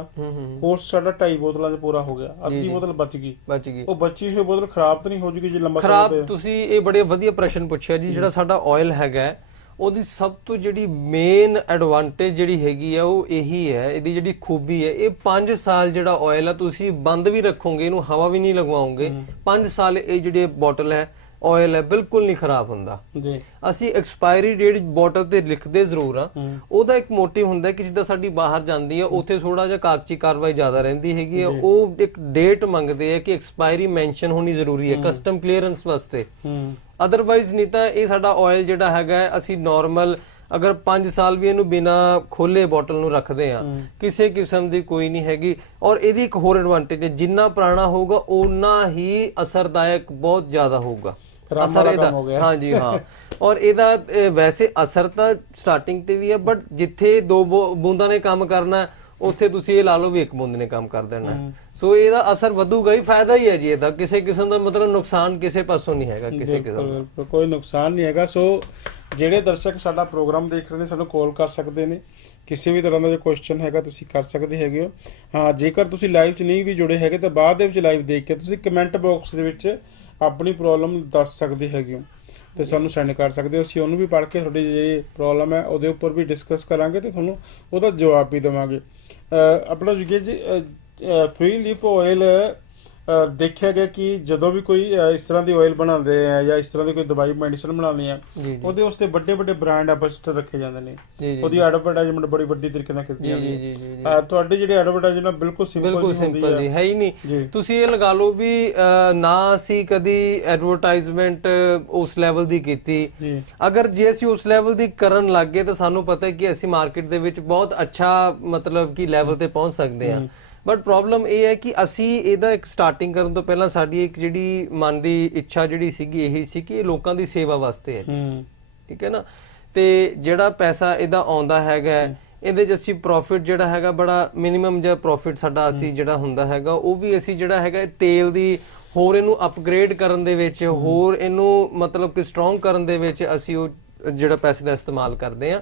ਕੋਰਸ ਸਾਡਾ 2.5 ਬੋਤਲਾਂ 'ਚ ਪੂਰਾ ਹੋ ਗਿਆ। ਅੱਧੀ ਬੋਤਲ ਬਚ ਗਈ। ਬਚ ਗਈ। ਉਹ ਬਚੀ ਹੋਈ ਬੋਤਲ ਖਰਾਬ ਤਾਂ ਨਹੀਂ ਹੋ ਜੂਗੀ ਜੇ ਲੰਬਾ ਸਮਾਂ ਖਰਾਬ ਤੁਸੀਂ ਇਹ ਬੜੇ ਵਧੀਆ ਪ੍ਰਸ਼ਨ ਪੁੱਛਿਆ ਜੀ ਜਿਹੜਾ ਸਾਡਾ ਆਇਲ ਹੈਗਾ ਉਹਦੀ ਸਭ ਤੋਂ ਜਿਹੜੀ ਮੇਨ ਐਡਵਾਂਟੇਜ ਜਿਹੜੀ ਹੈਗੀ ਆ ਉਹ ਇਹੀ ਹੈ ਇਹਦੀ ਜਿਹੜੀ ਖੂਬੀ ਹੈ। ਇਹ 5 ਸਾਲ ਜਿਹੜਾ ਆਇਲ ਆ ਤੁਸੀਂ ਬੰਦ ਵੀ ਰੱਖੋਗੇ ਇਹਨੂੰ ਹਵਾ ਵੀ ਨਹੀਂ ਲਗਵਾਓਗੇ। 5 ਸਾਲ ਇਹ ਜਿਹੜੀ ਬੋਟਲ ਹੈ ਆਇਲ ਹੈ ਬਿਲਕੁਲ ਨਹੀਂ ਖਰਾਬ ਹੁੰਦਾ। ਜੀ। ਅਸੀਂ ਐਕਸਪਾਇਰੀ ਡੇਟ ਬੋਟਲ ਤੇ ਲਿਖਦੇ ਜ਼ਰੂਰ ਆ। ਉਹਦਾ ਇੱਕ ਮੋਟਿਵ ਹੁੰਦਾ ਕਿ ਜਿੱਦਾਂ ਸਾਡੀ ਬਾਹਰ ਜਾਂਦੀ ਹੈ ਉੱਥੇ ਥੋੜਾ ਜਿਹਾ ਕਾਗਜ਼ੀ ਕਾਰਵਾਈ ਜ਼ਿਆਦਾ ਰਹਿੰਦੀ ਹੈਗੀ ਹੈ। ਉਹ ਇੱਕ ਡੇਟ ਮੰਗਦੇ ਆ ਕਿ ਐਕਸਪਾਇਰੀ ਮੈਂਸ਼ਨ ਹੋਣੀ ਜ਼ਰੂਰੀ ਹੈ ਕਸਟਮ ਕਲੀਅਰੈਂਸ ਵਾਸਤੇ। ਅਦਰਵਾਈਜ਼ ਨਹੀਂ ਤਾਂ ਇਹ ਸਾਡਾ ਆਇਲ ਜਿਹੜਾ ਹੈਗਾ ਅਸੀਂ ਨਾਰਮਲ ਅਗਰ 5 ਸਾਲ ਵੀ ਇਹਨੂੰ ਬਿਨਾ ਖੋਲੇ ਬੋਟਲ ਨੂੰ ਰੱਖਦੇ ਆ ਕਿਸੇ ਕਿਸਮ ਦੀ ਕੋਈ ਨਹੀਂ ਹੈਗੀ। ਔਰ ਇਹਦੀ ਇੱਕ ਹੋਰ ਐਡਵਾਂਟੇਜ ਹੈ ਜਿੰਨਾ ਪੁਰਾਣਾ ਹੋਊਗਾ ਓਨਾ ਹੀ ਅਸਰਦਾਇਕ ਬਹੁਤ ਜ਼ਿਆਦਾ ਹੋਊਗਾ। ਅਸਰ ਇਹਦਾ। ਹਾਂਜੀ ਹਾਂ। ਔਰ ਇਹਦਾ ਵੈਸੇ ਅਸਰ ਤਾਂ ਸਟਾਰਟਿੰਗ ਤੇ ਵੀ ਹੈ ਬਟ ਜਿੱਥੇ ਦੋ ਬੂੰਦਾਂ ਨੇ ਕੰਮ ਕਰਨਾ ਉੱਥੇ ਤੁਸੀਂ ਇਹ ਲਾ ਲਓ ਵੀ ਇੱਕ ਬੂੰਦ ਨੇ ਕੰਮ ਕਰ ਦੇਣਾ। ਸੋ ਇਹਦਾ ਅਸਰ ਵਧੂਗਾ ਹੀ ਫਾਇਦਾ ਹੀ ਹੈ ਜੀ ਇਹਦਾ। ਕਿਸੇ ਕਿਸਮ ਦਾ ਮਤਲਬ ਨੁਕਸਾਨ ਕਿਸੇ ਪਾਸੋਂ ਨਹੀਂ ਹੈਗਾ ਕਿਸੇ ਕਿਸਮ ਦਾ। ਕੋਈ ਨੁਕਸਾਨ ਨਹੀਂ ਹੈਗਾ। ਸੋ ਜਿਹੜੇ ਦਰਸ਼ਕ ਸਾਡਾ ਪ੍ਰੋਗਰਾਮ ਦੇਖ ਰਹੇ ਨੇ ਸਾਨੂੰ ਕਾਲ ਕਰ ਸਕਦੇ ਨੇ। ਕਿਸੇ ਵੀ ਤਰ੍ਹਾਂ ਦਾ ਜੇ ਕੁਐਸਚਨ ਹੈਗਾ ਤੁਸੀਂ ਕਰ ਸਕਦੇ ਹੈਗੇ ਹੋ। ਹਾਂ ਜੇਕਰ ਤੁਸੀਂ ਲਾਈਵ 'ਚ ਨਹੀਂ ਵੀ ਜੁੜੇ ਹੈਗੇ ਤਾਂ ਬਾਅਦ ਦੇ ਵਿੱਚ ਲਾਈਵ ਦੇਖ ਕੇ ਤੁਸੀਂ ਕਮੈਂਟ ਬਾਕਸ ਦੇ ਵਿੱਚ ਆਪਣੀ ਪ੍ਰੋਬਲਮ ਦੱਸ ਸਕਦੇ ਹੈਗੇ ਹੋ ਤੇ ਸਾਨੂੰ ਸੈਂਡ ਕਰ ਸਕਦੇ ਹੋ। ਅਸੀਂ ਉਹਨੂੰ ਵੀ ਪੜ੍ਹ ਕੇ ਤੁਹਾਡੀ ਜਿਹੜੀ ਪ੍ਰੋਬਲਮ ਹੈ ਉਹਦੇ ਉੱਪਰ ਵੀ ਡਿਸਕਸ ਕਰਾਂਗੇ ਤੇ ਤੁਹਾਨੂੰ ਉਹਦਾ ਜਵਾਬ ਵੀ ਦੇਵਾਂਗੇ। ਆਪਣਾ ਜੀ ਜੀ ਫ੍ਰੀ ਲੀਫ ਆਇਲ ਦੇਖਿਆ ਗਿਆ ਕਿ ਜਦੋਂ ਵੀ ਕੋਈ ਇਸ ਤਰ੍ਹਾਂ ਦੀ ਆਇਲ ਬਣਾਉਂਦੇ ਆ ਜਾਂ ਇਸ ਤਰ੍ਹਾਂ ਦੀ ਕੋਈ ਦਵਾਈ ਮੈਡੀਸਨ ਬਣਾਉਂਦੇ ਆ ਉਹਦੇ ਉਸਤੇ ਵੱਡੇ ਵੱਡੇ ਬ੍ਰਾਂਡ ਐਂਬੈਸਡਰ ਰੱਖੇ ਜਾਂਦੇ ਨੇ। ਉਹਦੀ ਐਡਵਰਟਾਈਜ਼ਮੈਂਟ ਬੜੀ ਵੱਡੀ ਤਰੀਕੇ ਨਾਲ ਕੀਤੀ ਜਾਂਦੀ ਹੈ। ਤੁਹਾਡੀ ਜਿਹੜੀ ਐਡਵਰਟਾਈਜ਼ਮੈਂਟ ਬਿਲਕੁਲ ਸਿੰਪਲ ਬਿਲਕੁਲ ਹੁੰਦੀ ਸਿੰਪਲ ਜੀ। ਹੈ ਹੈ ਹੀ ਨਹੀਂ। ਤੁਸੀਂ ਇਹ ਲਗਾ ਲਓ ਵੀ ਨਾ ਅਸੀਂ ਕਦੀ ਐਡਵਰਟਾਈਜ਼ਮੈਂਟ ਉਸ ਲੈਵਲ ਦੀ ਕੀਤੀ। ਅਗਰ ਜੇ ਅਸੀਂ ਉਸ ਲੈਵਲ ਦੀ ਕਰਨ ਲੱਗੇ ਤਾਂ ਸਾਨੂੰ ਪਤਾ ਹੈ ਕਿ ਅਸੀਂ ਮਾਰਕੀਟ ਦੇ ਵਿੱਚ ਬਹੁਤ ਅੱਛਾ ਮਤਲਬ ਕਿ ਲੈਵਲ ਤੇ ਪਹੁੰਚ ਸਕਦੇ ਹਾਂ। ਬਟ ਪ੍ਰੋਬਲਮ ਇਹ ਹੈ ਕਿ ਅਸੀਂ ਇਹਦਾ ਇੱਕ ਸਟਾਰਟਿੰਗ ਕਰਨ ਤੋਂ ਪਹਿਲਾਂ ਸਾਡੀ ਇੱਕ ਜਿਹੜੀ ਮਨ ਦੀ ਇੱਛਾ ਜਿਹੜੀ ਸੀਗੀ ਇਹੀ ਸੀ ਕਿ ਇਹ ਲੋਕਾਂ ਦੀ ਸੇਵਾ ਵਾਸਤੇ ਹੈ। ਠੀਕ ਹੈ ਨਾ? ਤੇ ਜਿਹੜਾ ਪੈਸਾ ਇਹਦਾ ਆਉਂਦਾ ਹੈਗਾ ਇਹਦੇ 'ਚ ਅਸੀਂ ਪ੍ਰੋਫਿਟ ਜਿਹੜਾ ਹੈਗਾ ਬੜਾ ਮਿਨੀਮਮ ਜਿਹਾ ਪ੍ਰੋਫਿਟ ਸਾਡਾ ਅਸੀਂ ਜਿਹੜਾ ਹੁੰਦਾ ਹੈਗਾ ਉਹ ਵੀ ਅਸੀਂ ਜਿਹੜਾ ਹੈਗਾ ਤੇਲ ਦੀ ਹੋਰ ਇਹਨੂੰ ਅਪਗ੍ਰੇਡ ਕਰਨ ਦੇ ਵਿੱਚ ਹੋਰ ਇਹਨੂੰ ਮਤਲਬ ਕਿ ਸਟਰੋਂਗ ਕਰਨ ਦੇ ਵਿੱਚ ਅਸੀਂ ਉਹ ਜਿਹੜਾ ਪੈਸੇ ਦਾ ਇਸਤੇਮਾਲ ਕਰਦੇ ਆ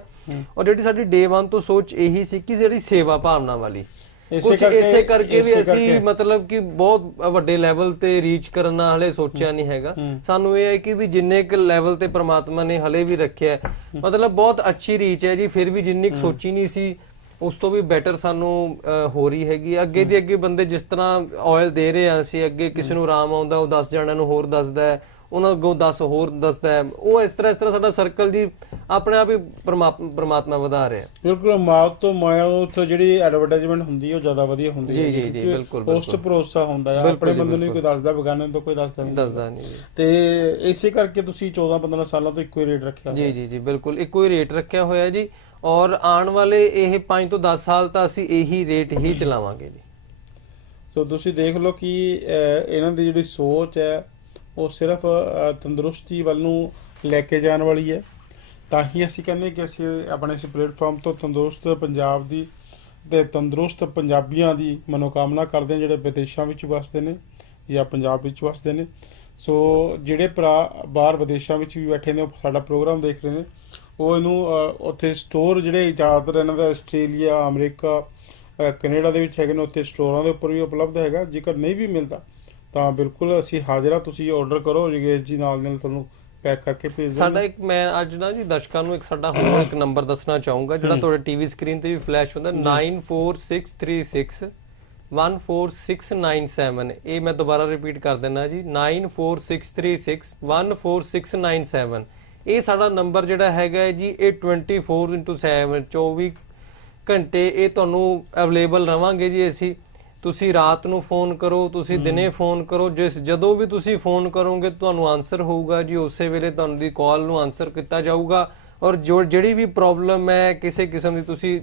ਔਰ ਜਿਹੜੀ ਸਾਡੀ ਡੇ 1 ਤੋਂ ਸੋਚ ਇਹੀ ਸੀ ਕਿ ਜਿਹੜੀ ਸੇਵਾ ਭਾਵਨਾ ਵਾਲੀ ਇਸੇ ਕਰਕੇ- ਇਸੇ ਕਰਕੇ ਵੀ ਅਸੀਂ। ਮਤਲਬ ਕਿ ਬਹੁਤ ਵੱਡੇ ਲੈਵਲ ਤੇ ਰੀਚ ਕਰਨਾ ਹਲੇ ਸੋਚਿਆ ਨਹੀਂ ਹੈਗਾ। ਸਾਨੂੰ ਇਹ ਹੈ ਕਿ ਵੀ ਜਿੰਨੇ ਕੁ ਲੈਵਲ ਤੇ ਪ੍ਰਮਾਤਮਾ ਨੇ ਹਲੇ ਵੀ ਰੱਖਿਆ ਮਤਲਬ ਬਹੁਤ ਅੱਛੀ ਰੀਚ ਹੈ ਜੀ ਫਿਰ ਵੀ ਜਿੰਨੀ ਕੁ ਸੋਚੀ ਨਹੀਂ ਸੀ ਉਸ ਤੋਂ ਵੀ ਬੈਟਰ ਸਾਨੂੰ ਹੋ ਰਹੀ ਹੈਗੀ ਅੱਗੇ ਦੀ ਅੱਗੇ ਬੰਦੇ ਜਿਸ ਤਰ੍ਹਾਂ ਆਇਲ ਦੇ ਰਹੇ ਆ ਅਸੀਂ ਅੱਗੇ ਕਿਸੇ ਨੂੰ ਆਰਾਮ ਆਉਂਦਾ ਉਹ 10 ਜਣਿਆਂ ਨੂੰ ਹੋਰ ਦੱਸਦਾ ਹੈ। ਉਹਨਾਂ ਅੱਗੋਂ 10 ਹੋਰ ਦੱਸਦਾ ਹੈ। ਉਹ ਇਸ ਤਰ੍ਹਾਂ ਇਸ ਤਰ੍ਹਾਂ ਸਾਡਾ ਸਰਕਲ ਜੀ ਆਪਣੇ ਆਪ ਹੀ ਪਰਮਾਤਮਾ ਵਧਾ ਰਿਹਾ ਬਿਲਕੁਲ ਮਾਊਥ ਤੋਂ ਮਾਊਥ ਜਿਹੜੀ ਐਡਵਰਟਾਈਜ਼ਮੈਂਟ ਹੁੰਦੀ ਹੈ ਉਹ ਜ਼ਿਆਦਾ ਵਧੀਆ ਹੁੰਦੀ ਜੀ, ਹੈ। ਜੀ, ਜੀ, ਕਿਉਂਕਿ ਬਿਲਕੁਲ, 'ਚ ਭਰੋਸਾ ਹੁੰਦਾ ਹੈ। ਆਪਣੇ ਜੀ, ਬੰਦੇ ਨੂੰ ਕੋਈ ਦੱਸਦਾ ਬਗਾਨੇ ਤਾਂ ਕੋਈ ਦੱਸਦਾ ਨਹੀਂ। ਦੱਸਦਾ ਨਹੀਂ ਜੀ। ਤੇ ਇਸੇ ਕਰਕੇ ਤੁਸੀਂ 14 15 ਸਾਲਾਂ ਤੋਂ ਇੱਕੋ ਹੀ ਰੇਟ ਰੱਖਿਆ ਜੀ ਜੀ ਜੀ ਬਿਲਕੁਲ। ਇੱਕੋ ਹੀ ਰੇਟ ਰੱਖਿਆ ਹੋਇਆ ਜੀ। ਔਰ ਆਉਣ ਵਾਲੇ ਇਹ 5 ਤੋਂ 10 ਸਾਲ ਤਾਂ ਅਸੀਂ ਇਹੀ ਰੇਟ ਹੀ ਚਲਾਵਾਂਗੇ ਜੀ। ਸੋ ਤੁਸੀਂ ਦੇਖ ਲਓ ਕਿ ਇਹਨਾਂ ਦੀ ਜਿਹੜੀ ਸੋਚ ਹੈ ਉਹ ਸਿਰਫ ਤੰਦਰੁਸਤੀ ਵੱਲ ਨੂੰ ਲੈ ਕੇ ਜਾਣ ਵਾਲੀ ਹੈ। ਤਾਂ ਹੀ ਅਸੀਂ ਕਹਿੰਦੇ ਕਿ ਅਸੀਂ ਆਪਣੇ ਇਸ ਪਲੇਟਫਾਰਮ ਤੋਂ ਤੰਦਰੁਸਤ ਪੰਜਾਬ ਦੀ ਤੇ ਤੰਦਰੁਸਤ ਪੰਜਾਬੀਆਂ ਦੀ ਮਨੋਕਾਮਨਾ ਕਰਦੇ ਹਾਂ, ਜਿਹੜੇ ਵਿਦੇਸ਼ਾਂ ਵਿੱਚ ਵਸਦੇ ਨੇ ਜਾਂ ਪੰਜਾਬ ਵਿੱਚ ਵਸਦੇ ਨੇ। ਸੋ ਜਿਹੜੇ ਭਰਾ ਬਾਹਰ ਵਿਦੇਸ਼ਾਂ ਵਿੱਚ ਵੀ ਬੈਠੇ ਨੇ, ਉਹ ਸਾਡਾ ਪ੍ਰੋਗਰਾਮ ਦੇਖ ਰਹੇ ਨੇ, ਉਹ ਇਹਨੂੰ ਉੱਥੇ ਸਟੋਰ ਜਿਹੜੇ ਜ਼ਿਆਦਾਤਰ ਇਹਨਾਂ ਦਾ ਆਸਟ੍ਰੇਲੀਆ, ਅਮਰੀਕਾ ਕੈਨੇਡਾ ਦੇ ਵਿੱਚ ਹੈਗੇ ਨੇ, ਉੱਥੇ ਸਟੋਰਾਂ ਦੇ ਉੱਪਰ ਵੀ ਉਪਲਬਧ ਹੈਗਾ। ਜੇਕਰ ਨਹੀਂ ਵੀ ਮਿਲਦਾ ਤਾਂ ਬਿਲਕੁਲ ਅਸੀਂ ਹਾਜ਼ਰ ਤੁਸੀਂ ਆਰਡਰ ਕਰੋ ਯੋਗੇਸ਼ ਜੀ ਨਾਲ ਨਾਲ ਤੁਹਾਨੂੰ ਪੈਕ ਕਰਕੇ ਭੇਜ ਸਾਡਾ ਇੱਕ ਮੈਂ ਅੱਜ ਨਾ ਜੀ ਦਰਸ਼ਕਾਂ ਨੂੰ ਇੱਕ ਸਾਡਾ ਹੋਰ ਇੱਕ ਨੰਬਰ ਦੱਸਣਾ ਚਾਹੂੰਗਾ ਜਿਹੜਾ ਤੁਹਾਡੇ ਟੀਵੀ ਸਕਰੀਨ ਤੇ ਵੀ ਫਲੈਸ਼ ਹੁੰਦਾ 94636 14697 ਇਹ ਮੈਂ ਦੁਬਾਰਾ ਰਿਪੀਟ ਕਰ ਦਿੰਦਾ ਜੀ 94636 14697 ਇਹ ਸਾਡਾ ਨੰਬਰ ਜਿਹੜਾ ਹੈਗਾ ਜੀ ਇਹ 24/7 24 ਘੰਟੇ ਇਹ ਤੁਹਾਨੂੰ ਅਵੇਲੇਬਲ ਰਵਾਂਗੇ ਜੀ ਅਸੀਂ। ਤੁਸੀਂ ਰਾਤ ਨੂੰ ਫੋਨ ਕਰੋ ਤੁਸੀਂ ਦਿਨੇ ਫੋਨ ਕਰੋ ਜਿਸ ਜਦੋਂ ਵੀ ਤੁਸੀਂ ਫੋਨ ਕਰੋਗੇ ਤੁਹਾਨੂੰ ਆਨਸਰ ਹੋਊਗਾ ਜੀ ਉਸੇ ਵੇਲੇ ਤੁਹਾਨੂੰ ਦੀ ਕਾਲ ਨੂੰ ਆਨਸਰ ਕੀਤਾ ਜਾਊਗਾ। ਔਰ ਜੋ ਜਿਹੜੀ ਵੀ ਪ੍ਰੋਬਲਮ ਹੈ ਕਿਸੇ ਕਿਸਮ ਦੀ ਤੁਸੀਂ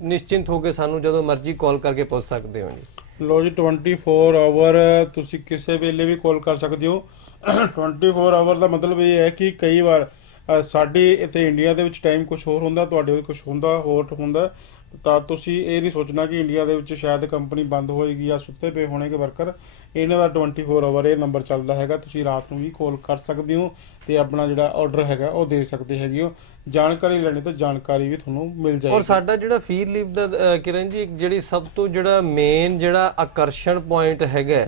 ਨਿਸ਼ਚਿੰਤ ਹੋ ਕੇ ਸਾਨੂੰ ਜਦੋਂ ਮਰਜ਼ੀ ਕਾਲ ਕਰਕੇ ਪੁੱਛ ਸਕਦੇ ਹੋ ਜੀ। ਲੋ ਜੀ 24 ਆਵਰ ਤੁਸੀਂ ਕਿਸੇ ਵੇਲੇ ਵੀ ਕਾਲ ਕਰ ਸਕਦੇ ਹੋ। 24 ਆਵਰ ਦਾ ਮਤਲਬ ਇਹ ਹੈ ਕਿ ਕਈ ਵਾਰ ਸਾਡੇ ਇੱਥੇ ਇੰਡੀਆ ਦੇ ਵਿੱਚ ਟਾਈਮ ਕੁਝ ਹੋਰ ਹੁੰਦਾ ਤੁਹਾਡੇ ਕੋਲ ਕੁਝ ਹੁੰਦਾ ਹੋਰ ਹੁੰਦਾ। ਤਾਂ ਤੁਸੀਂ ਇਹ ਨਹੀਂ ਸੋਚਣਾ ਕਿ ਇੰਡੀਆ ਦੇ ਵਿੱਚ ਸ਼ਾਇਦ ਕੰਪਨੀ ਬੰਦ ਹੋਏਗੀ ਜਾਂ ਸੁੱਤੇ ਪਏ ਹੋਣਗੇ ਵਰਕਰ। ਇਹਨਾਂ ਦਾ 24 ਆਵਰ ਇਹ ਨੰਬਰ ਚੱਲਦਾ ਹੈਗਾ। ਤੁਸੀਂ ਰਾਤ ਨੂੰ ਵੀ ਕਾਲ ਕਰ ਸਕਦੇ ਹੋ ਤੇ ਆਪਣਾ ਜਿਹੜਾ ਆਰਡਰ ਹੈਗਾ ਉਹ ਦੇ ਸਕਦੇ ਹੈਗੇ ਹੋ। ਜਾਣਕਾਰੀ ਲੈਣੀ ਤਾਂ ਜਾਣਕਾਰੀ ਵੀ ਤੁਹਾਨੂੰ ਮਿਲ ਔਰ ਜਾਏਗੀ ਸਾਡਾ ਜਿਹੜਾ ਫੀਲ ਲਿਵ ਦਾ ਕਿਰਨ ਜੀ ਇੱਕ ਜਿਹੜੀ ਸਭ ਤੋਂ ਜਿਹੜਾ ਮੇਨ ਜਿਹੜਾ ਆਕਰਸ਼ਣ ਪੁਆਇੰਟ ਹੈਗਾ